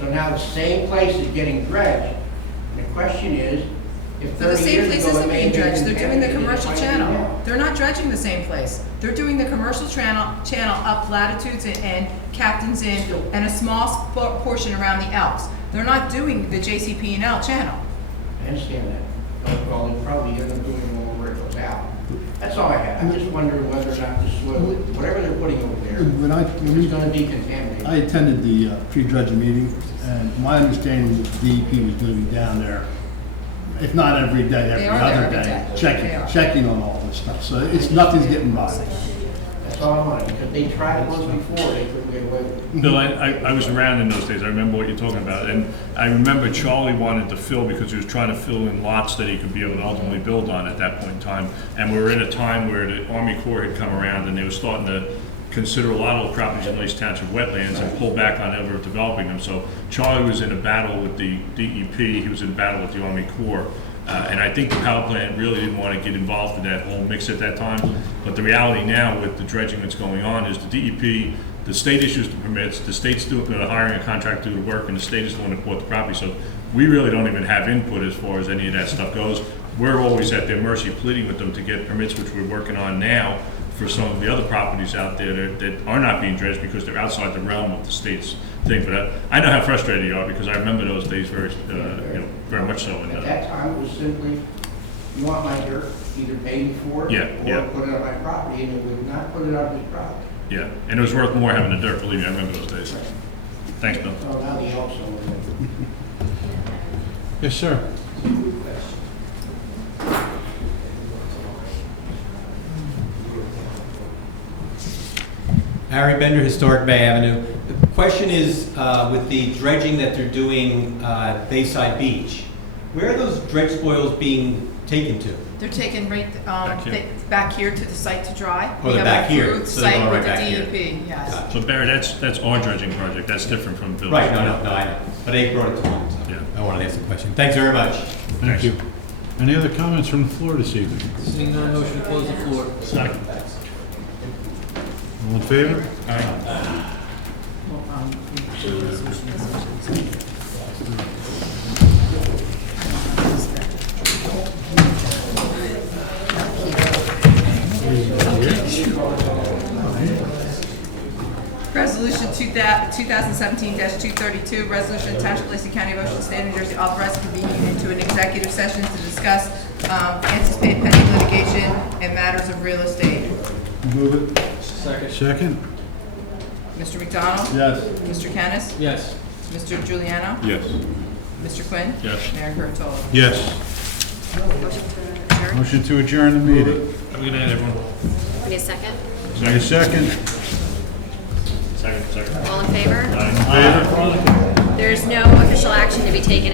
So now the same place is getting dredged. And the question is, if But the 30 same years place ago isn't it may being have been dredged, they're doing the contaminated, commercial it might be channel. now. They're not dredging the same place. They're doing the commercial channel up Latitudes and Captain's Inn and a small portion around the Alps. They're not doing the JCP&L channel. I understand that. Well, they're probably going to do it where it goes out. That's all I have. I'm just wondering whether or not the soil, whatever they're putting over there, is going to be contaminated. I attended the pre-dredging meeting, and my understanding was DEP was going to be down there, if not every day, They every are there other every day, day. They are. checking on all this stuff. So nothing's getting by. That's all I wanted, because they tried it once before, they couldn't get away with it. Bill, I was around in those days, I remember what you're talking about, and I remember Charlie wanted to fill because he was trying to fill in lots that he could be able to ultimately build on at that point in time, and we were in a time where the Army Corps had come around and they were starting to consider a lot of the properties in Lacey Township wetlands and pull back on ever developing them, so Charlie was in a battle with the DEP, he was in a battle with the Army Corps. And I think the power plant really didn't want to get involved in that whole mix at that time. But the reality now with the dredging that's going on is the DEP, the state issues the permits, the state's hiring a contractor to do the work, and the state is the one that bought the property. So we really don't even have input as far as any of that stuff goes. We're always at their mercy pleading with them to get permits, which we're working on now for some of the other properties out there that are not being dredged because they're outside the realm of the state's thing. But I know how frustrated you are because I remember those days very much so. At that time, it was simply, you want my dirt, either pay me for it, or put it on my property, and it would not put it on his property. Yeah, and it was worth more having the dirt, believe me, I remember those days. Thanks, Bill. So now the Elks own it. Yes, sir. Harry Bender, Historic Bay Avenue. The question is, with the dredging that they're doing Bayside Beach, where are those dredge spoils being taken to? They're taken Back here. back here to the site to dry. Oh, they're We have back an here, approved so they're site going with right the back here. DEP, yes. Gotcha. So Barry, that's our dredging project, that's different from the village. Right, no, I know. But they brought it to mind, so Yeah. I wanted to ask a question. Thanks very much. Thank you. Any other comments from the floor this evening? Seeing none, motion to close the floor. Second. All in favor? Resolution 2017-232, resolution of Township of Lacey County, Ocean State, New Jersey, authorizing convening into an executive session to discuss anticipated pending litigation and matters of real estate. Move it. Second? Mr. McDonald? Yes. Mr. Kennis? Yes. Mr. Giuliano. Yes. Mr. Quinn? Yes. Mayor Kurtolo. Yes. Motion to adjourn. Motion to adjourn the meeting. Have a good night, everyone. Need a second? Need a second? Second. All in favor? Favor? There's no official action to be taken.